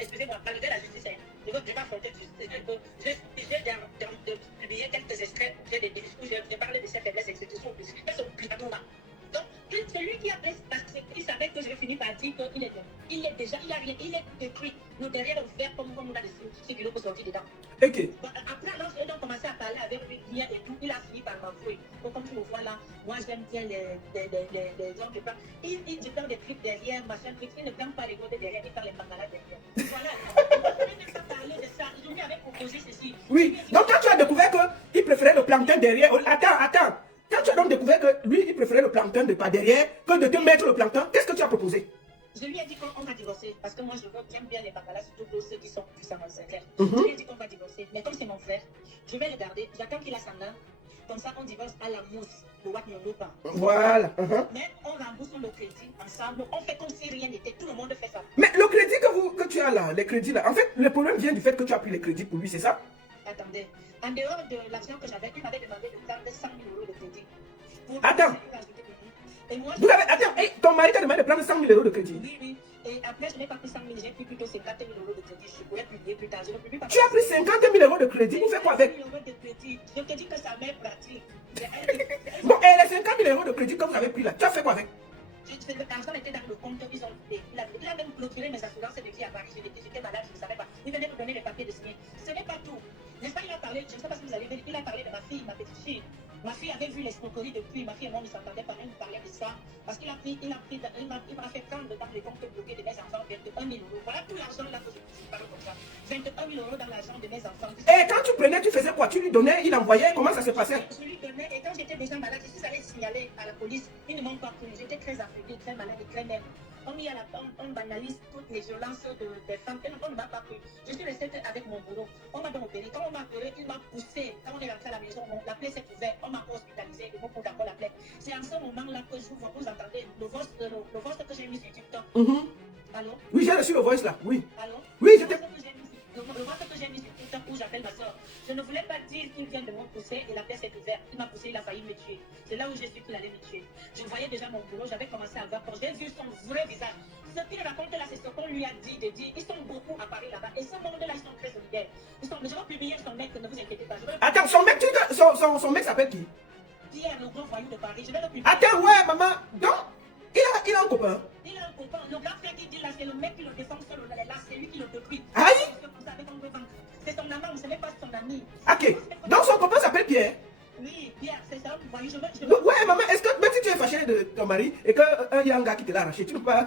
Excusez-moi, malgré la justice, je ne vais pas affronter la justice. J'ai publié quelques extraits, où j'ai parlé de ces faiblesses et ce sont obligatoire là. Donc, c'est lui qui a pris parce qu'il savait que je vais finir par dire qu'il est il est déjà, il a rien, il est détruit. Nous derrière le fer comme on a des ce qu'il peut sortir dedans. Ok. Après, lorsque j'ai commencé à parler avec lui bien et tout, il a fini par m'avouer. Comme tu me vois là, moi j'aime bien les hommes de femmes. Il je prends des trucs derrière, machin truc. Il ne prend pas les côtés derrière, il prend les pangalas derrière. Voilà. Je ne vais pas parler de ça. Je lui avais proposé ceci. Oui. Donc quand tu as découvert qu'il préférait le plantain derrière, attends. Quand tu as donc découvert que lui, il préférait le plantain de pas derrière que de te mettre le plantain, qu'est-ce que tu as proposé? Je lui ai dit qu'on va divorcer parce que moi j'aime bien les pangalas, surtout pour ceux qui sont puissants dans le clair. Je lui ai dit qu'on va divorcer. Mais comme c'est mon frère, je vais le garder. J'attends qu'il a son âme. Comme ça, on divorce à la mousse. Le what ne pas. Voilà. Mais on rembourse le crédit ensemble. On fait comme si rien n'était. Tout le monde fait ça. Mais le crédit que tu as là, les crédits là, en fait, le problème vient du fait que tu as pris les crédits pour lui, c'est ça? Attendez. En dehors de l'argent que j'avais, il m'avait demandé de prendre 100 000 euros de crédit. Attends. Et moi, attends, ton mari t'a demandé de prendre 100 000 euros de crédit? Oui. Et après, je n'ai pas pris 100 000, j'ai pris plutôt 50 000 euros de crédit. Je pourrais publier plus tard. Je ne publie pas. Tu as pris 50 000 euros de crédit, vous faites quoi avec? 50 000 euros de crédit. Je te dis que ça m'est pratique. Bon, et les 50 000 euros de crédit que vous avez pris là, tu as fait quoi avec? L'argent était dans le compte, ils ont fait. Il a même clôturé mes assurances de vie à Paris. J'étais malade, je ne savais pas. Il venait me donner les papiers de signer. Ce n'est pas tout. N'est-ce pas, il a parlé, je ne sais pas si vous avez vu, il a parlé de ma fille, ma petite fille. Ma fille avait vu l'escroquerie depuis, ma fille et moi ne s'entendaient pas, même nous parlait de ça. Parce qu'il m'a fait prendre dans les comptes bloqués de mes enfants 21 000 euros. Voilà tout l'argent là que je parle comme ça. 21 000 euros dans l'argent de mes enfants. Et quand tu prenais, tu faisais quoi? Tu lui donnais, il envoyait, comment ça se passait? Je lui donnais, et quand j'étais déjà malade, je suis allée signaler à la police. Ils ne m'ont pas pris. J'étais très affaiblie, très malade et très nerveuse. On banalise toutes les violences des femmes. On ne m'a pas pris. Je suis restée avec mon boulot. On m'a donc opéré. Quand on m'a opéré, il m'a poussé. Quand on est rentré à la maison, la plaie s'est ouverte. On m'a hospitalisé. Il faut d'abord la plaie. C'est en ce moment-là que vous entendez le voice que j'ai mis sur TikTok. Allô? Oui, j'ai reçu le voice là. Oui. Allô? Oui, je t'ai. Le voice que j'ai mis sur TikTok où j'appelle ma soeur. Je ne voulais pas dire qu'il vient de me pousser et la plaie s'est ouverte. Il m'a poussé, il a failli me tuer. C'est là où j'ai su qu'il allait me tuer. Je voyais déjà mon boulot, j'avais commencé à voir. Quand j'ai vu son vrai visage, ce qu'il raconte là, c'est ce qu'on lui a dit de dire. Ils sont beaucoup à Paris là-bas. Et ce monde-là, ils sont très solidaires. Je vais publier son mec, ne vous inquiétez pas. Attends, son mec, son mec s'appelle qui? Pierre, le grand voyou de Paris. Je vais le publier. Attends, ouais, maman. Donc, il a un copain. Il a un copain. Le grand frère qui dit là, c'est le mec qui le défend seul. Là, c'est lui qui le détruit. Aïe. C'est son amant, ce n'est pas son ami. Ok. Donc, son copain s'appelle Pierre. Oui, Pierre, c'est ça. Vous voyez, Donc, ouais, maman, est-ce que même si tu es fâché de ton mari et qu'il y a un gars qui te l'a arraché, tu ne peux pas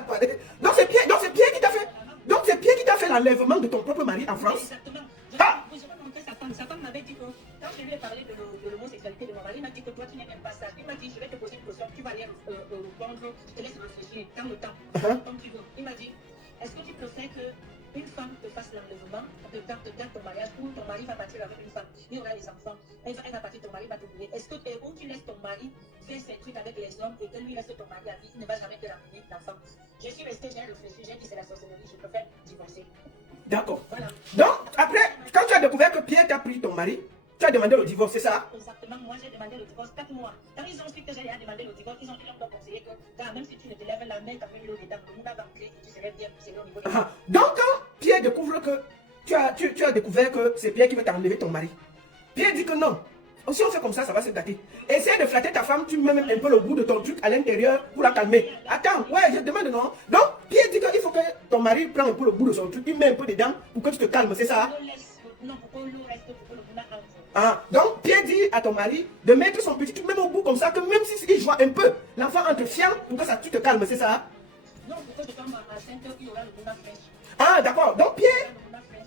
parler. Donc, c'est Pierre qui t'a fait. Donc, c'est Pierre qui t'a fait l'enlèvement de ton propre mari en France. Exactement. Ah. Je vais montrer sa femme. Sa femme m'avait dit que quand je lui ai parlé de l'homosexualité de mon mari, il m'a dit que toi, tu n'aimes pas ça. Il m'a dit, je vais te poser une question, tu vas aller répondre, je te laisse réfléchir dans le temps, comme tu veux. Il m'a dit, est-ce que tu préfères qu'une femme te fasse l'enlèvement dans ton mariage ou ton mari va partir avec une femme, il y aura les enfants, elle va partir, ton mari va t'oublier. Est-ce que ou tu laisses ton mari faire ses trucs avec les hommes et que lui laisse ton mari à vie, il ne va jamais te ramener l'enfant. Je suis restée, j'ai réfléchi, j'ai dit c'est la sorcellerie, je préfère divorcer. D'accord. Voilà. Donc, après, quand tu as découvert que Pierre t'a pris ton mari, tu as demandé le divorce, c'est ça? Exactement, moi j'ai demandé le divorce 4 mois. Quand ils ont su que j'ai demandé le divorce, ils ont conseillé que même si tu ne te lèves la main, tu as fait l'eau dedans, le monde va rentrer et tu serais bien poussé au niveau de Donc, quand Pierre découvre que tu as découvert que c'est Pierre qui veut t'enlever ton mari, Pierre dit que non. Si on fait comme ça, ça va se gâter. Essaye de flatter ta femme, tu mets même un peu le bout de ton truc à l'intérieur pour la calmer. Attends, ouais, je demande non. Donc, Pierre dit qu'il faut que ton mari prenne un peu le bout de son truc, il met un peu dedans pour que tu te calmes, c'est ça? Non, pour que l'eau reste, pour que le bout rentre. Ah, donc Pierre dit à ton mari de mettre son petit truc même au bout comme ça, que même s'il joue un peu, l'enfant entre fier pour que ça, tu te calmes, c'est ça? Non, pour que je tombe à 5 heures, il y aura le bout fraîche. Ah, d'accord. Donc Pierre,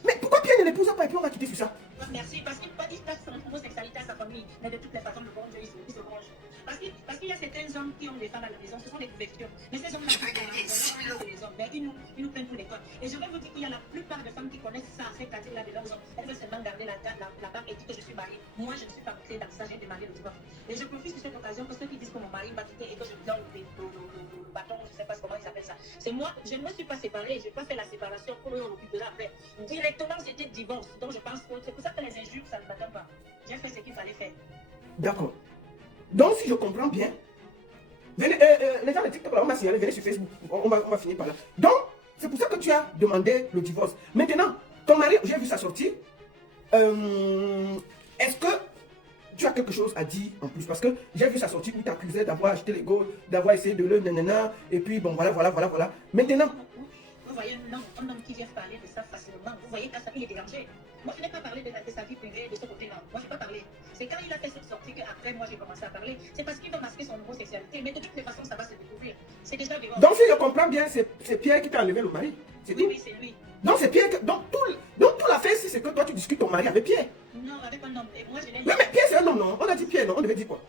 mais pourquoi Pierre ne l'épouse pas et puis on va quitter sur ça? Merci, parce qu'il passe son homosexualité à sa famille, mais de toutes les façons, le bon Dieu, il se venge. Parce qu'il y a certains hommes qui ont des femmes à la maison, ce sont des couvertures. Mais ces hommes-là, les hommes, mais ils nous prennent tous les codes. Et je vais vous dire qu'il y a la plupart des femmes qui connaissent ça, ces quartiers-là de leurs hommes. Elles veulent seulement garder la barre et dire que je suis mariée. Moi, je ne suis pas rentrée dans ça, j'ai demandé le divorce. Et je profite de cette occasion que ceux qui disent que mon mari m'a quitté et que je donne le bâton, je ne sais pas comment ils appellent ça. C'est moi, je ne me suis pas séparée, je n'ai pas fait la séparation pour eux, on l'occupera après. Directement, c'était divorce. Donc je pense que c'est pour ça que les injures, ça ne m'attend pas. J'ai fait ce qu'il fallait faire. D'accord. Donc, si je comprends bien, venez, les gens de TikTok, là, on m'a signalé, venez sur Facebook, on va finir par là. Donc, c'est pour ça que tu as demandé le divorce. Maintenant, ton mari, j'ai vu sa sortie. Est-ce que tu as quelque chose à dire en plus? Parce que j'ai vu sa sortie où tu accusais d'avoir acheté les goals, d'avoir essayé de le nanana, et puis bon, voilà. Maintenant, vous voyez un homme qui vient parler de ça facilement. Vous voyez quand ça, il est dérangé. Moi, je n'ai pas parlé de sa vie privée de ce côté-là. Moi, je n'ai pas parlé. C'est quand il a fait cette sortie qu'après, moi, j'ai commencé à parler. C'est parce qu'il veut masquer son homosexualité. Mais de toutes les façons, ça va se découvrir. C'est déjà dehors. Donc, si je comprends bien, c'est Pierre qui t'a enlevé le mari. C'est tout? Oui, c'est lui. Donc, c'est Pierre. Donc, tout l'affaire ici, c'est que toi, tu discutes ton mari avec Pierre. Non, avec un homme. Et moi, je l'ai. Mais Pierre, c'est un homme, non? On a dit Pierre, non? On devait dire quoi?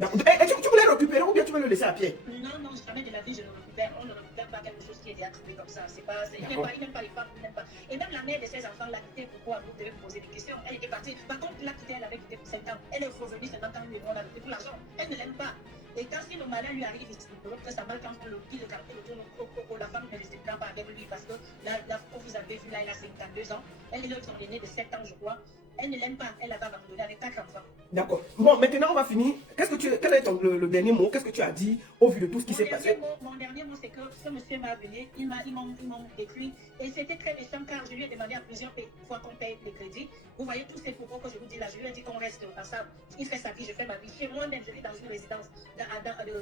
Et tu voulais le récupérer ou bien tu veux le laisser à Pierre? Non, jamais de la vie, je le récupère. On ne récupère pas quelque chose qui est déjà trouvé comme ça. C'est pas, il n'aime pas les femmes, il n'aime pas. Et même la mère de ses enfants l'a quitté. Pourquoi? Vous devez poser des questions. Elle était partie. Par contre, l'a quitté, elle avait quitté pour 7 ans. Elle est revenue seulement quand lui, on a quitté pour l'argent. Elle ne l'aime pas. Et quand si le malin lui arrive, il se que ça mal quand le quartier autour, la femme ne reste pas avec lui parce que là, vous avez vu, là, elle a 52 ans. Elle est son aînée de 7 ans, je crois. Elle ne l'aime pas, elle l'a pas abandonné avec 4 enfants. D'accord. Bon, maintenant on va finir. Quel est le dernier mot? Qu'est-ce que tu as dit au vu de tout ce qui s'est passé? Mon dernier mot, c'est que ce monsieur m'a venu, ils m'ont écrit. Et c'était très méchant car je lui ai demandé à plusieurs fois qu'on paye les crédits. Vous voyez tous ces propos que je vous dis là, je lui ai dit qu'on reste ensemble. Il fait sa vie, je fais ma vie. Chez moi-même, je vis dans une résidence de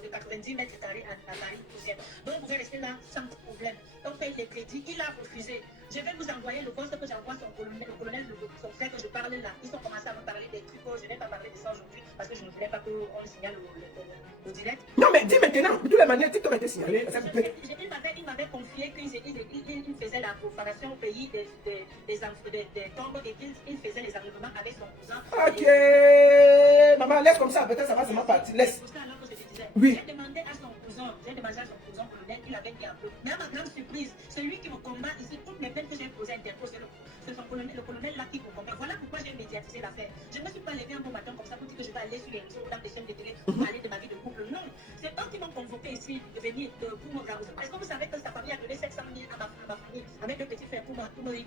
90 mètres carrés à Paris. Donc vous pouvez rester là sans problème. On paye les crédits, il a refusé. Je vais vous envoyer le poste que j'envoie son colonel, son frère que je parle là. Ils ont commencé à me parler des trucs. Je n'ai pas parlé de ça aujourd'hui parce que je ne voulais pas qu'on signale le direct. Non, mais dis maintenant, de toutes les manières, TikTok a été signalé. Il m'avait confié qu'il faisait la profanation au pays des tombes et qu'il faisait les enlèvements avec son cousin. Ok, maman, laisse comme ça, peut-être ça va seulement partir. Laisse. C'est pour ça alors que je te disais. Oui. J'ai demandé à son cousin colonel, il avait dit un peu. Mais à ma grande surprise, celui qui me combat ici, toutes mes peines que j'ai posées Interpol, c'est le colonel là qui me combat. Voilà pourquoi j'ai médiatisé l'affaire. Je ne me suis pas levé un bon matin comme ça pour dire que je vais aller sur les réseaux ou dans des chaînes de télé pour parler de ma vie de couple. Non, c'est eux qui m'ont convoqué ici de venir pour me gravir. Est-ce que vous savez que sa famille a donné 700 000 à ma famille avec deux petits frères pour me rire?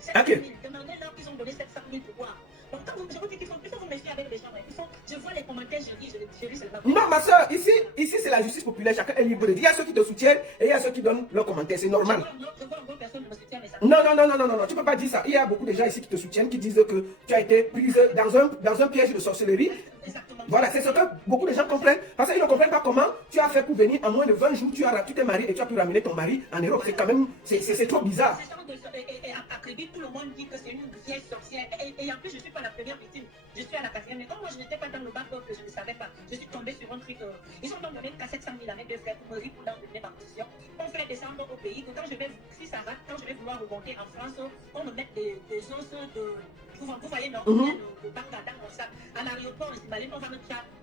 700 000. Demandez-leur qu'ils ont donné 700 000 pourquoi. Donc quand je vous dis qu'il faut vous méfier avec les gens. Je vois les commentaires, je lis seulement. Non, ma soeur, ici c'est la justice populaire, chacun est libre de dire. Il y a ceux qui te soutiennent et il y a ceux qui donnent leurs commentaires, c'est normal. Je vois encore personne ne me soutient, mais ça. Non, tu peux pas dire ça. Il y a beaucoup de gens ici qui te soutiennent, qui disent que tu as été prise dans un piège de sorcellerie. Exactement. Voilà, c'est ce que beaucoup de gens comprennent. Parce qu'ils ne comprennent pas comment tu as fait pour venir en moins de 20 jours, tu t'es marié et tu as pu ramener ton mari en Europe. C'est quand même, c'est trop bizarre. Et après, tout le monde dit que c'est une vieille sorcière. Et en plus, je ne suis pas la première victime. Je suis à la quatrième. Mais comme moi, je n'étais pas dans le bac, je ne savais pas. Je suis tombée sur un truc. Ils ont donc donné qu'à 700 000 à mes deux frères pour me pour leur donner ma position. On fait descendre au pays. Que quand je vais, si ça va, quand je vais vouloir remonter en France, on me met des os de. Vous voyez, non, le bac dans mon sac. À l'aéroport,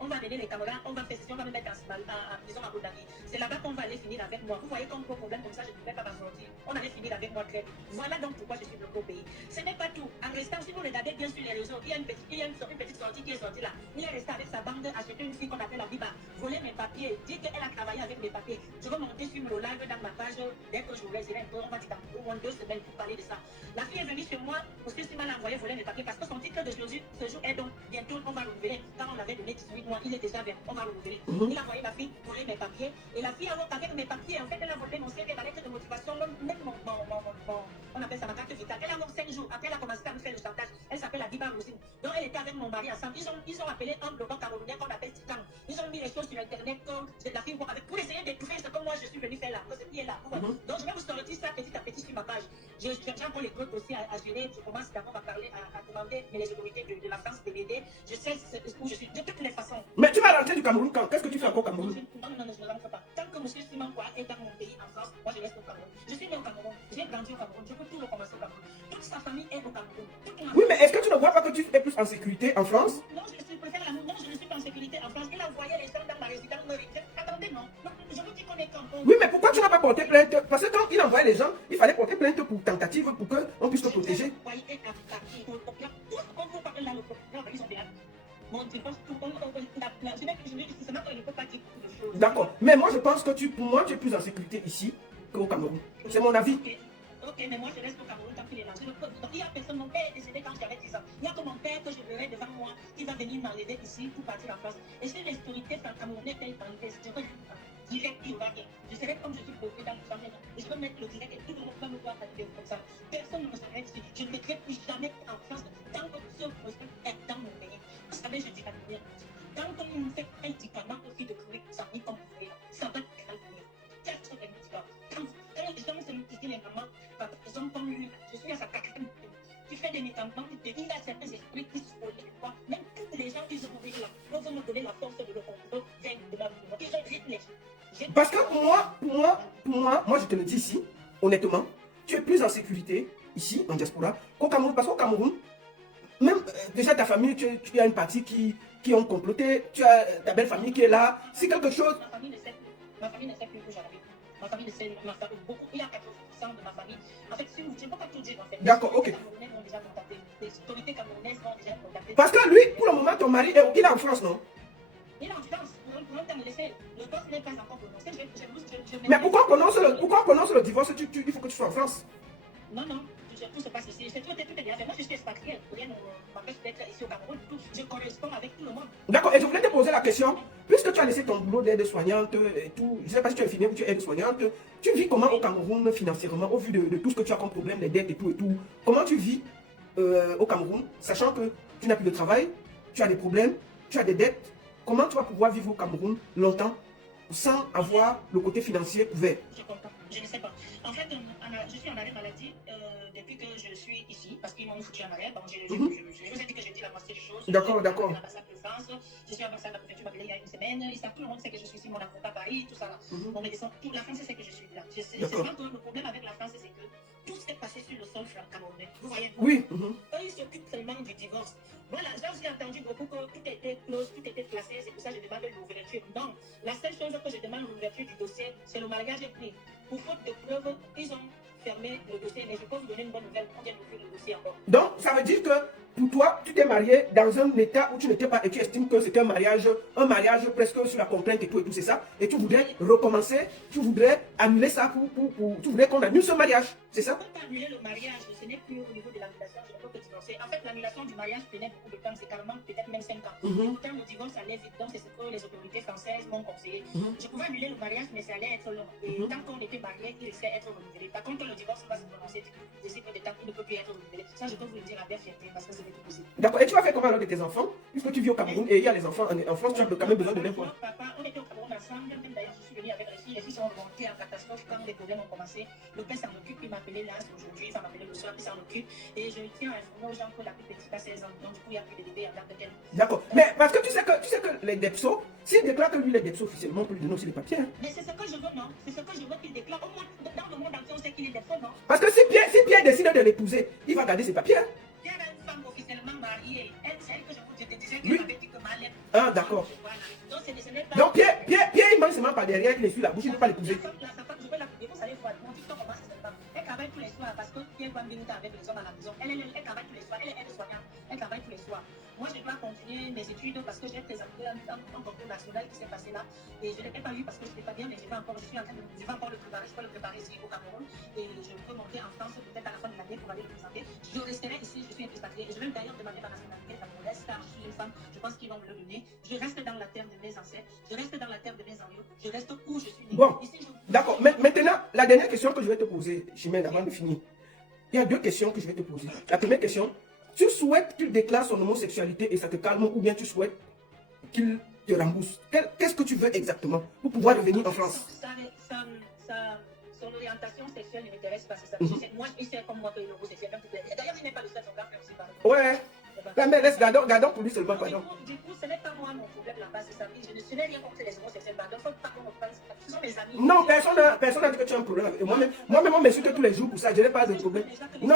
on va donner les caméras, on va faire on va me mettre en prison à Bodani. C'est là-bas qu'on va aller finir avec moi. Vous voyez, comme gros problème comme ça, je ne pouvais pas m'en sortir. On allait finir avec moi très vite. Voilà donc pourquoi je suis bloqué au pays. Ce n'est pas tout. En restant, si vous regardez bien sur les réseaux, il y a une petite sortie qui est sortie là. Il est resté avec sa bande, acheter une fille qu'on appelle la Biba, voler mes papiers, dire qu'elle a travaillé avec mes papiers. Je vais monter sur le live dans ma page dès que je vais un peu, on va dire au moins 2 semaines pour parler de ça. La fille est venue chez moi parce que si m'a envoyé voler mes papiers parce que son titre de séjour est donc bientôt, on va le renouveler. Quand on avait donné 18 mois, il est déjà vert, on va le renouveler. Il a envoyé ma fille voler mes papiers et la fille avec mes papiers, en fait, elle a volé mon CV, ma lettre de motivation, même on appelle ça ma carte vitale. Elle a encore 5 jours. Après, elle a commencé à me faire le chantage. Elle s'appelle la Diba Rosine. Donc, elle était avec mon mari ensemble. Ils ont appelé un blogueur camerounais qu'on appelle Titan. Ils ont mis les choses sur Internet. C'est la fille pour essayer d'étouffer ce que moi je suis venu faire là. Ce qui est là. Donc, je vais vous sortir ça petit à petit sur ma page. J'ai encore les trucs aussi à gérer. Je commence d'abord à parler, à demander mais les autorités de la France de m'aider. Je sais où je suis de toutes les façons. Mais tu vas rentrer du Cameroun quand? Qu'est-ce que tu fais encore au Cameroun? Non, je ne rentre pas. Tant que M. Simon est dans mon pays, en France, moi je reste au Cameroun. Je suis né au Cameroun. J'ai grandi au Cameroun. Je peux tout recommencer au Cameroun. Toute sa famille est au Cameroun. Oui, mais est-ce que tu ne vois pas que tu es plus en sécurité en France? Non, préfère l'amour. Non, je ne suis pas en sécurité en France. Il envoyait les gens dans ma résidence. Attendez, non. Je vous dis qu'on est Cameroun. Oui, mais pourquoi tu n'as pas porté plainte? Parce que quand il envoyait les gens, il fallait porter plainte pour tentative, pour qu'on puisse te protéger. D'accord. Mais moi, je pense que pour moi, tu es plus en sécurité ici qu'au Cameroun. C'est mon avis. Ok, mais moi je reste au Cameroun tant qu'il est là. Donc il y a personne, mon père est décédé quand j'avais 10 ans. Il y a que mon père que je verrai devant moi qui va venir m'enlever ici pour partir en France. Et si les autorités camerounaises payent par les je direct, il va rien. Je serai comme je suis posé dans le famille. Et je vais mettre le direct et tout le monde va me voir parler comme ça. Personne ne me saurait ici. Je ne mettrai plus jamais en France tant que ce projet est dans mon pays. Vous savez, je dis la première. Tant qu'on me fait un dictatement aussi de créer sa vie comme vous voulez, ça va être calme. Personne ne me dit pas. Quand les gens se multiplient les mamans, ils ont comme lui, je suis à sa quatrième. Tu fais des médicaments, il y a certains esprits qui se relèvent. Même tous les gens qui se nourrissent là, vont me donner la force de le contrôle, de ma vie. Ils ont rythmé. Parce que pour moi, je te le dis ici, honnêtement, tu es plus en sécurité ici, en diaspora, qu'au Cameroun. Parce qu'au Cameroun, même déjà ta famille, tu as une partie qui ont comploté, tu as ta belle famille qui est là. Si quelque chose. Ma famille ne sait plus où j'habite. Ma famille ne sait plus. Beaucoup, il y a 80% de ma famille. En fait, je ne peux pas tout dire en fait. D'accord, ok. Les Camerounais m'ont déjà contacté. Les autorités camerounaises m'ont déjà contacté. Parce que lui, pour le moment, ton mari, il est en France, non? Il est en France. Pour un temps me laisser. Le poste n'est pas encore prononcé. Mais pourquoi on prononce le divorce? Il faut que tu sois en France. Non, tout se passe ici. Tout est bien fait. Moi, je suis expatriée. Rien ne m'empêche d'être ici au Cameroun. Je corresponds avec tout le monde. D'accord, et je voulais te poser la question. Puisque tu as laissé ton boulot d'aide-soignante et tout, je ne sais pas si tu es infirmière ou tu es aide-soignante, tu vis comment au Cameroun financièrement, au vu de tout ce que tu as comme problème, les dettes et tout? Comment tu vis au Cameroun, sachant que tu n'as plus de travail, tu as des problèmes, tu as des dettes? Comment tu vas pouvoir vivre au Cameroun longtemps sans avoir le côté financier couvert? Je comprends. Je ne sais pas. En fait, je suis en arrêt maladie depuis que je suis ici, parce qu'ils m'ont foutu en arrêt. Bon, je vous ai dit que j'ai dit la moitié des choses. D'accord. L'ambassade de France, je suis à l'ambassade de la préfecture il y a une semaine. Tout le monde sait que je suis ici, mon avocat Paris, tout ça là. Mon médecin, la France sait que je suis là. Je sais pas que le problème avec la France, c'est que tout s'est passé sur le sol camerounais. Vous voyez? Oui. Eux, ils s'occupent seulement du divorce. Voilà, j'ai aussi entendu beaucoup que tout était close, tout était classé, c'est pour ça que je demande l'ouverture. Non, la seule chose que je demande l'ouverture du dossier, c'est le mariage est pris. Pour faute de preuves, ils ont fermé le dossier, mais je peux vous donner une bonne nouvelle, on vient d'ouvrir le dossier encore. Donc, ça veut dire que pour toi, tu t'es marié dans un état où tu n'étais pas et tu estimes que c'était un mariage presque sur la complainte et tout, c'est ça? Et tu voudrais recommencer, tu voudrais annuler ça tu voudrais qu'on annule ce mariage, c'est ça? On peut pas annuler le mariage, ce n'est plus au niveau de l'annulation, je ne peux que divorcer. En fait, l'annulation du mariage prenait beaucoup de temps, c'est carrément peut-être même 5 ans. Pourtant, le divorce allait vite, donc c'est ce que les autorités françaises m'ont conseillé. Je pouvais annuler le mariage, mais ça allait être long. Et tant qu'on était mariés, il laissait être renouvelé. Par contre, le le divorce va se prononcer d'ici peu de temps, il ne peut plus être renouvelé. Ça, je peux vous le dire avec fierté parce que c'est plus possible. D'accord. Et tu vas faire comment alors de tes enfants? Puisque tu vis au Cameroun et il y a les enfants en France, tu as quand même besoin de les voir. Papa, on était au Cameroun ensemble. Même d'ailleurs, je suis venue avec les filles sont remontées en catastrophe quand les problèmes ont commencé. Le père s'en occupe, il m'a appelé là aujourd'hui, il va m'appeler le soir, il s'en occupe. Et je tiens à informer aux gens que la plus petite a 16 ans. Donc, du coup, il n'y a plus de bébé en date de quel. D'accord. Mais parce que tu sais que les DEPSO, s'il déclare que lui, les DEPSO officiellement, on peut lui donner aussi les papiers. Hein. Mais c'est ce que je veux, non? C'est ce que je veux qu'il déclare. Au moins, dans le monde entier, on sait qu'il est des faux, non? Parce que si Pierre décide de l'épouser, il va garder ses papiers. Hein. Pierre a une femme officiellement mariée. Elle, c'est elle que je te disais Oui. qu'elle m'avait dit que Malène. Ah, d'accord. Voilà. Donc, ce n'est pas. Donc Pierre, il mange seulement par derrière, il essuie la bouche, il ne peut pas l'épouser. Sa femme, je vais la couper, vous savez quoi? Mon TikTok commence cette femme. Elle travaille tous les soirs parce que Pierre va venir avec les hommes à la maison. Elle travaille tous les soirs. Elle est soignante. Elle travaille tous les soirs. Moi, je dois continuer mes études parce que j'ai présenté un concours national qui s'est passé là. Et je ne l'ai pas eu parce que je n'étais pas bien, mais je vais encore le préparer. Je vais le préparer ici au Cameroun. Et je peux monter en France peut-être à la fin de l'année pour aller le présenter. Je resterai ici, je suis expatriée. Et je vais d'ailleurs demander ma nationalité camerounaise car je suis une femme. Je pense qu'ils vont me le donner. Je reste dans la terre de mes ancêtres. Je reste dans la terre de mes aïeux. Je reste où je suis née. Bon, d'accord. Maintenant, la dernière question que je vais te poser, Chimène, avant de finir. Il y a deux questions que je vais te poser. La première question, tu souhaites qu'il déclare son homosexualité et ça te calme ou bien tu souhaites qu'il te rembourse? Qu'est-ce que tu veux exactement pour pouvoir revenir en France? Son orientation sexuelle ne m'intéresse pas, c'est ça. Moi, il sait comme moi qu'il est homosexuel. D'ailleurs, il n'est pas le seul, son gars fait aussi parler. Ouais. La mais reste, gardons pour lui seulement, pardon. Du coup, ce n'est pas moi mon problème là-bas, c'est ça. Je n'ai rien contre les homosexuels, pardon. Faut pas qu'on me fasse. Ce sont mes amis. Non, personne n'a dit que tu as un problème. Moi-même, on m'insulte tous les jours pour ça. Je n'ai pas de problème. Non,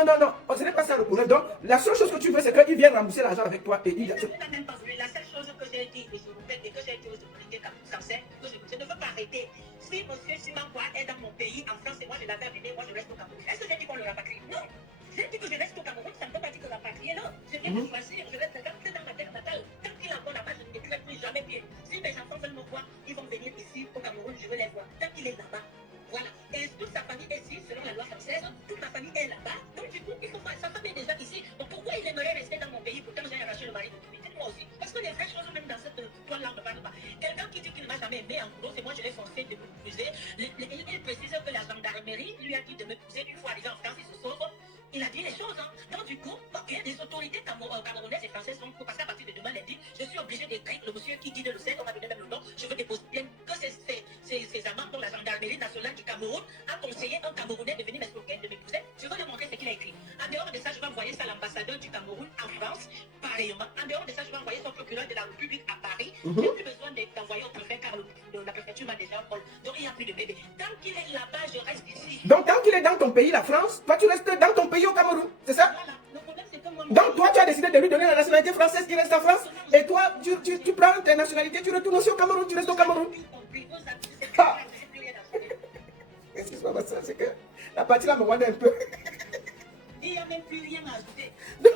ce n'est pas ça le problème. Donc, la seule chose que tu veux, c'est qu'il vienne rembourser l'argent avec toi et il. La seule chose que j'ai dit, et je répète, et que j'ai dit aux autorités françaises, que je ne veux pas arrêter. Si monsieur Simankoua est dans mon pays, en France, et moi je l'avais amené, moi je reste au Cameroun. Est-ce que j'ai dit qu'on le rapatrie? Non. J'ai dit que je reste au Cameroun, ça ne peut pas dire que rapatrier, non. Je viens de choisir, je reste dans ma terre natale. Tant qu'il est encore là-bas, je ne déclare plus jamais pied. Si mes enfants veulent me voir, ils vont venir ici au Cameroun, je veux les voir. Tant qu'il est là-bas. Voilà. Et toute sa famille est ici, selon la loi française, toute ma famille est là-bas. Donc du coup, il faut voir, sa famille est déjà ici. Donc pourquoi il aimerait rester dans mon pays? Pourtant j'ai arraché le mari de tout. Dites-moi aussi. Parce que les vraies choses, même dans cette toile-là, on ne parle pas. Quelqu'un qui dit qu'il ne m'a jamais aimé, en gros, c'est moi, je l'ai forcé de m'épouser. Il précise que la gendarmerie lui a dit de m'épouser une fois arrivé en France, il se sauve. Il a dit les choses. Hein. Donc du coup, ok, les autorités camerounaises et françaises sont parce qu'à partir de demain lundi, je suis obligé d'écrire le monsieur qui dit de le sait, on m'a donné même le nom, je veux déposer bien que ces amants dont la gendarmerie nationale du Cameroun a conseillé un Camerounais de venir m'escroquer, de m'épouser. Je veux lui montrer ce qu'il a écrit. En dehors de ça, je vais envoyer ça à l'ambassadeur du Cameroun en France, pareillement. En dehors de ça, je vais envoyer son procureur de la République à Paris. Je n'ai plus besoin d'envoyer au préfet car la préfecture m'a déjà envoyé. Donc il n'y a plus de bébé. Tant qu'il est là-bas, je reste ici. Donc tant qu'il est dans ton pays, la France, toi tu restes dans ton pays au Cameroun, c'est ça? Voilà. Le problème, c'est que moi, Donc toi tu as décidé de lui donner la nationalité française, il reste en France, et toi tu prends ta nationalité, tu retournes aussi au Cameroun, tu restes au Cameroun. Ah. Excuse-moi, ma soeur, c'est que la partie là me regarde un peu. Il n'y a même plus rien à ajouter. Donc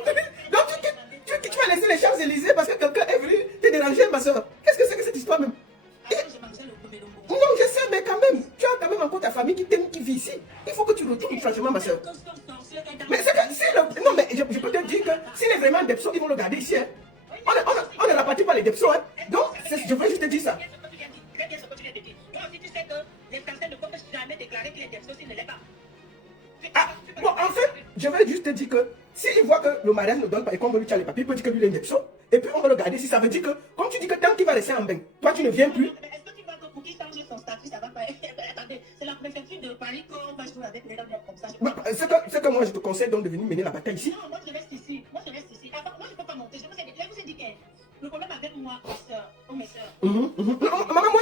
tu vas laisser les Champs-Élysées parce que quelqu'un est venu te déranger, ma soeur. Qu'est-ce que c'est que cette histoire même? Non, je sais, mais quand même, tu as quand même encore ta famille qui t'aime, qui vit ici. Il faut que tu retournes, franchement, ma soeur. Mais c'est que si le... Non, mais je peux te dire que s'il est vraiment Depso, ils vont le garder ici. Hein. On ne rapatrie pas les Depso. Hein. Donc, je veux juste te dire ça. Très bien ce que tu viens de dire. Toi aussi, tu sais que les Français ne peuvent jamais déclarer qu'il est Depso s'il ne l'est pas. Ah, bon, en fait, je vais juste te dire que s'il voit que le mariage ne donne pas et qu'on veut lui tirer les papiers, il peut dire que lui il est Depso. Et puis on va le garder ici. Ça veut dire que, comme tu dis que tant qu'il va rester en bain, toi tu ne viens plus. Est-ce que tu vois que pour qu'il change son statut, ça va pas. Attendez, c'est la préfecture de Paris qu'on va jouer avec les hommes comme ça. C'est que moi je te conseille donc de venir mener la bataille ici. Non, moi je reste ici. Moi je reste ici. Enfin, moi je ne peux pas monter. Je vous ai dit que le problème avec moi, mes soeurs. Maman, moi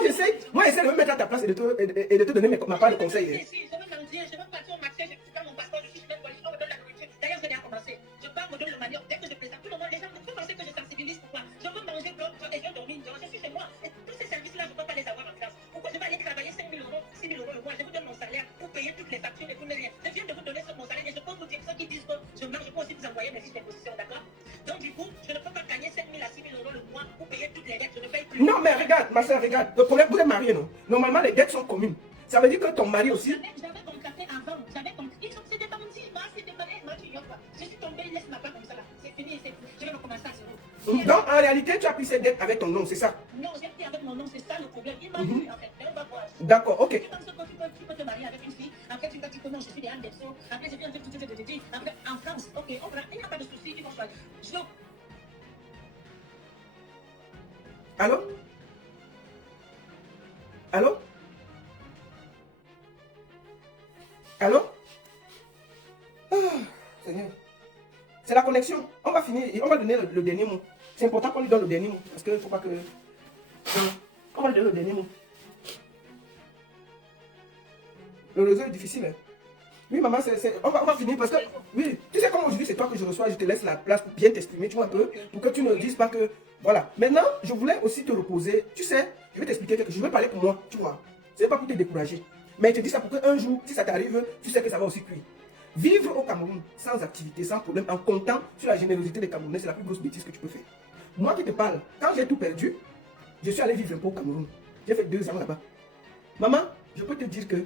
j'essaie de me mettre à ta place et de te donner ma part de conseil. Je veux manger, je veux partir au marché, je suis dans mon passeport, je suis même police, on me donne la nourriture. D'ailleurs, je viens commencer. Je pars, on me donne le manioc. Dès que je présente tout le monde, les gens ne penser que je sensibilise pourquoi. Je veux manger et je dormir. Je suis chez moi. Et tous ces services-là, je ne peux pas les avoir en France. Pourquoi je vais aller travailler 5 000 euros, 6 000 euros le mois? Je vous donne mon salaire pour payer toutes les factures et tout, mais rien. Je viens de vous donner mon salaire et je peux vous dire ceux qui disent que je marche, je peux aussi vous envoyer mes fiches d'imposition, d'accord? Donc, du coup, je ne peux pas gagner 5 000 à 6 000 euros le mois pour payer toutes les dettes. Je ne paye plus. Non, mais regarde, ma soeur, regarde. Le problème, vous êtes mariés, non? Normalement, les dettes sont communes. Ça veut dire que ton mari aussi. J'avais contracté avant. J'avais contracté. C'était pas mon fils. C'était pas elle. Tu vois quoi? Je suis tombée, laisse-moi pas comme ça là. C'est fini, c'est fini. Je vais recommencer à zéro. Donc, en réalité, tu as pris ces dettes avec ton nom, c'est ça? Non, j'ai pris avec mon nom, c'est ça le problème. Il m'a dit, en fait, on va voir. D'accord, ok. Tu penses que tu peux te marier avec une fille Après, tu vas dire que non, je suis des Anderson. Après, je viens de dire. Après, en France, ok, on va, il n'y a pas de souci, ils vont choisir. Donc, Allô? Allô? Allô? Ah, Seigneur. C'est la connexion. On va finir et on va donner le dernier mot. C'est important qu'on lui donne le dernier mot. Parce qu'il ne faut pas que... On va lui donner le dernier mot. Le réseau est difficile. Hein. Oui, maman, on va finir parce que... Oui, tu sais comment aujourd'hui c'est toi que je reçois, je te laisse la place pour bien t'exprimer, tu vois un peu, pour que tu ne dises pas que... Voilà. Maintenant, je voulais aussi te reposer. Tu sais, je vais t'expliquer quelque chose. Je vais parler pour moi, tu vois. Ce n'est pas pour te décourager. Mais je te dis ça pour qu'un jour, si ça t'arrive, tu sais que ça va aussi cuire. Vivre au Cameroun sans activité, sans problème, en comptant sur la générosité des Camerounais, c'est la plus grosse bêtise que tu peux faire. Moi qui te parle, quand j'ai tout perdu, je suis allé vivre un peu au Cameroun. J'ai fait 2 ans là-bas. Maman, je peux te dire que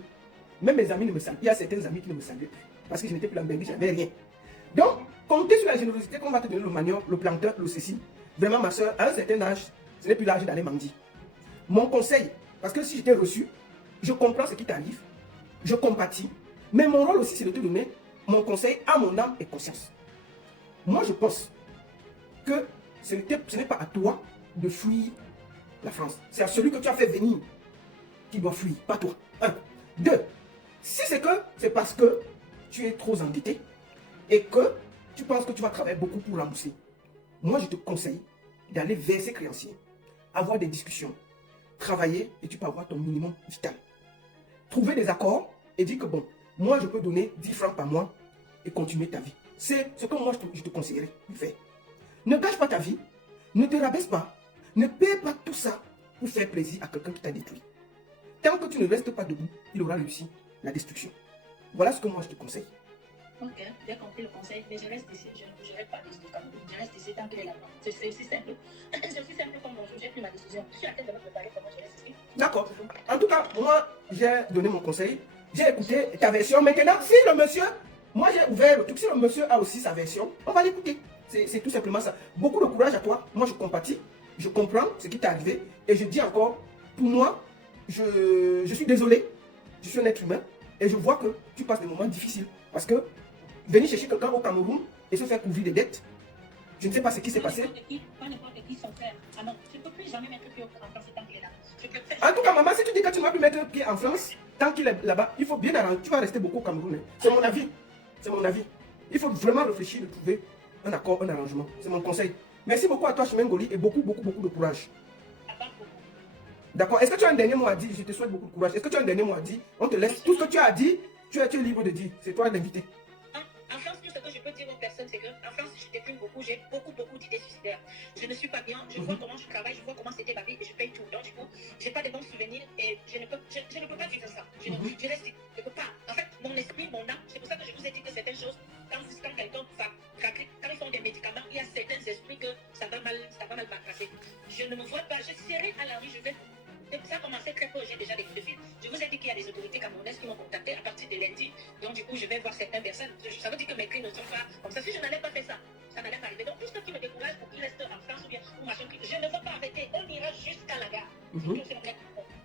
même mes amis ne me saluent. Il y a certains amis qui ne me saluent plus. Parce que je n'étais plus l'ambéry, je n'avais rien. Donc, comptez sur la générosité qu'on va te donner le manioc, le plantain, le ceci. Vraiment, ma soeur, à un certain âge, ce n'est plus l'âge d'aller mendier. Mon conseil, parce que si je t'ai reçu, je comprends ce qui t'arrive, je compatis, mais mon rôle aussi, c'est de te donner mon conseil à mon âme et conscience. Moi, je pense que ce n'est pas à toi de fuir la France. C'est à celui que tu as fait venir qui doit fuir, pas toi. 1. 2. Si c'est parce que tu es trop endetté et que tu penses que tu vas travailler beaucoup pour rembourser, moi, je te conseille d'aller vers ces créanciers, avoir des discussions, travailler et tu peux avoir ton minimum vital. Trouver des accords et dire que bon, moi, je peux donner 10 francs par mois et continuer ta vie. C'est ce que moi, je te conseillerais de faire. Ne gâche pas ta vie, ne te rabaisse pas, ne paie pas tout ça pour faire plaisir à quelqu'un qui t'a détruit. Tant que tu ne restes pas debout, il aura réussi la destruction. Voilà ce que moi, je te conseille. ok, j'ai compris le conseil, mais je reste ici, je ne bougerai pas du Cameroun. Je reste ici tant qu'il est là-bas. C'est aussi simple. C'est aussi simple comme bonjour, j'ai pris ma décision. Je suis en train de me préparer comment je reste ici. D'accord. En tout cas, moi, j'ai donné mon conseil. J'ai écouté ta version. Maintenant, si le monsieur, moi j'ai ouvert le truc, si le monsieur a aussi sa version, on va l'écouter. C'est tout simplement ça. Beaucoup de courage à toi. Moi, je compatis. Je comprends ce qui t'est arrivé. Et je dis encore, pour moi, je suis désolé. Je suis un être humain. Et je vois que tu passes des moments difficiles. Parce que venir chercher quelqu'un au Cameroun et se faire couvrir des dettes, je ne sais pas ce qui s'est passé. Pas n'importe qui son frère. Ah non, je ne peux plus jamais mettre pied en France tant qu'il est là. En tout cas, maman, si tu dis que tu ne vas plus mettre pied en France, tant qu'il est là-bas, il faut bien arranger. Tu vas rester beaucoup au Cameroun. Hein. C'est mon avis. C'est mon avis. Il faut vraiment réfléchir de trouver un accord, un arrangement. C'est mon conseil. Merci beaucoup à toi, Chemin Ngoli, et beaucoup de courage. D'accord. Est-ce que tu as un dernier mot à dire? Je te souhaite beaucoup de courage. Est-ce que tu as un dernier mot à dire? On te laisse. Tout ce que tu as dit, tu es libre de dire. C'est toi l'invité. En France, tout ce que je peux dire aux personnes, c'est qu'en France, je déprime beaucoup, j'ai beaucoup d'idées suicidaires. Je ne suis pas bien, je vois comment je travaille, je vois comment c'était ma vie et je paye tout. Donc, du coup, je n'ai pas de bons souvenirs et je ne peux pas vivre ça. Je ne peux pas. En fait, mon esprit, mon âme, c'est pour ça que je vous ai dit que certaines choses, quand quelqu'un va craquer, quand ils font des médicaments, il y a certains esprits que ça va mal passer. Je ne me vois pas, je serai à la rue, je vais. Ça a commencé très peu, j'ai déjà des coups de fil. Je vous ai dit qu'il y a des autorités camerounaises qui m'ont contacté à partir de lundi. Donc du coup, je vais voir certaines personnes. Ça veut dire que mes cris ne sont pas comme ça. Si je n'allais pas faire ça, ça n'allait pas arriver. Donc tout ce qui me décourage pour qu'ils restent en France ou bien pour machin, je ne veux pas arrêter. On ira jusqu'à la gare.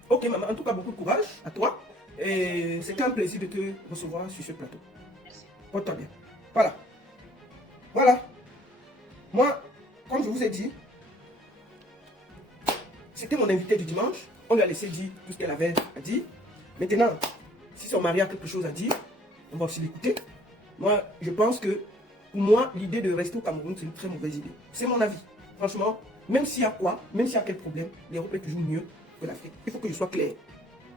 Ok, maman, en tout cas, beaucoup de courage à toi. Et c'était un plaisir de te recevoir sur ce plateau. Merci. Porte-toi bien. Voilà. Voilà. Moi, comme je vous ai dit, c'était mon invité du dimanche. On lui a laissé dire tout ce qu'elle avait à dire. Maintenant, si son mari a quelque chose à dire, on va aussi l'écouter. Moi, je pense que pour moi, l'idée de rester au Cameroun, c'est une très mauvaise idée. C'est mon avis. Franchement, même s'il y a quoi, même s'il y a quel problème, l'Europe est toujours mieux que l'Afrique. Il faut que je sois clair.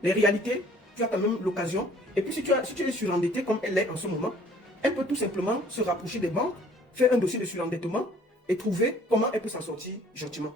Les réalités, tu as quand même l'occasion. Et puis si tu es surendetté comme elle l'est en ce moment, elle peut tout simplement se rapprocher des banques, faire un dossier de surendettement et trouver comment elle peut s'en sortir gentiment.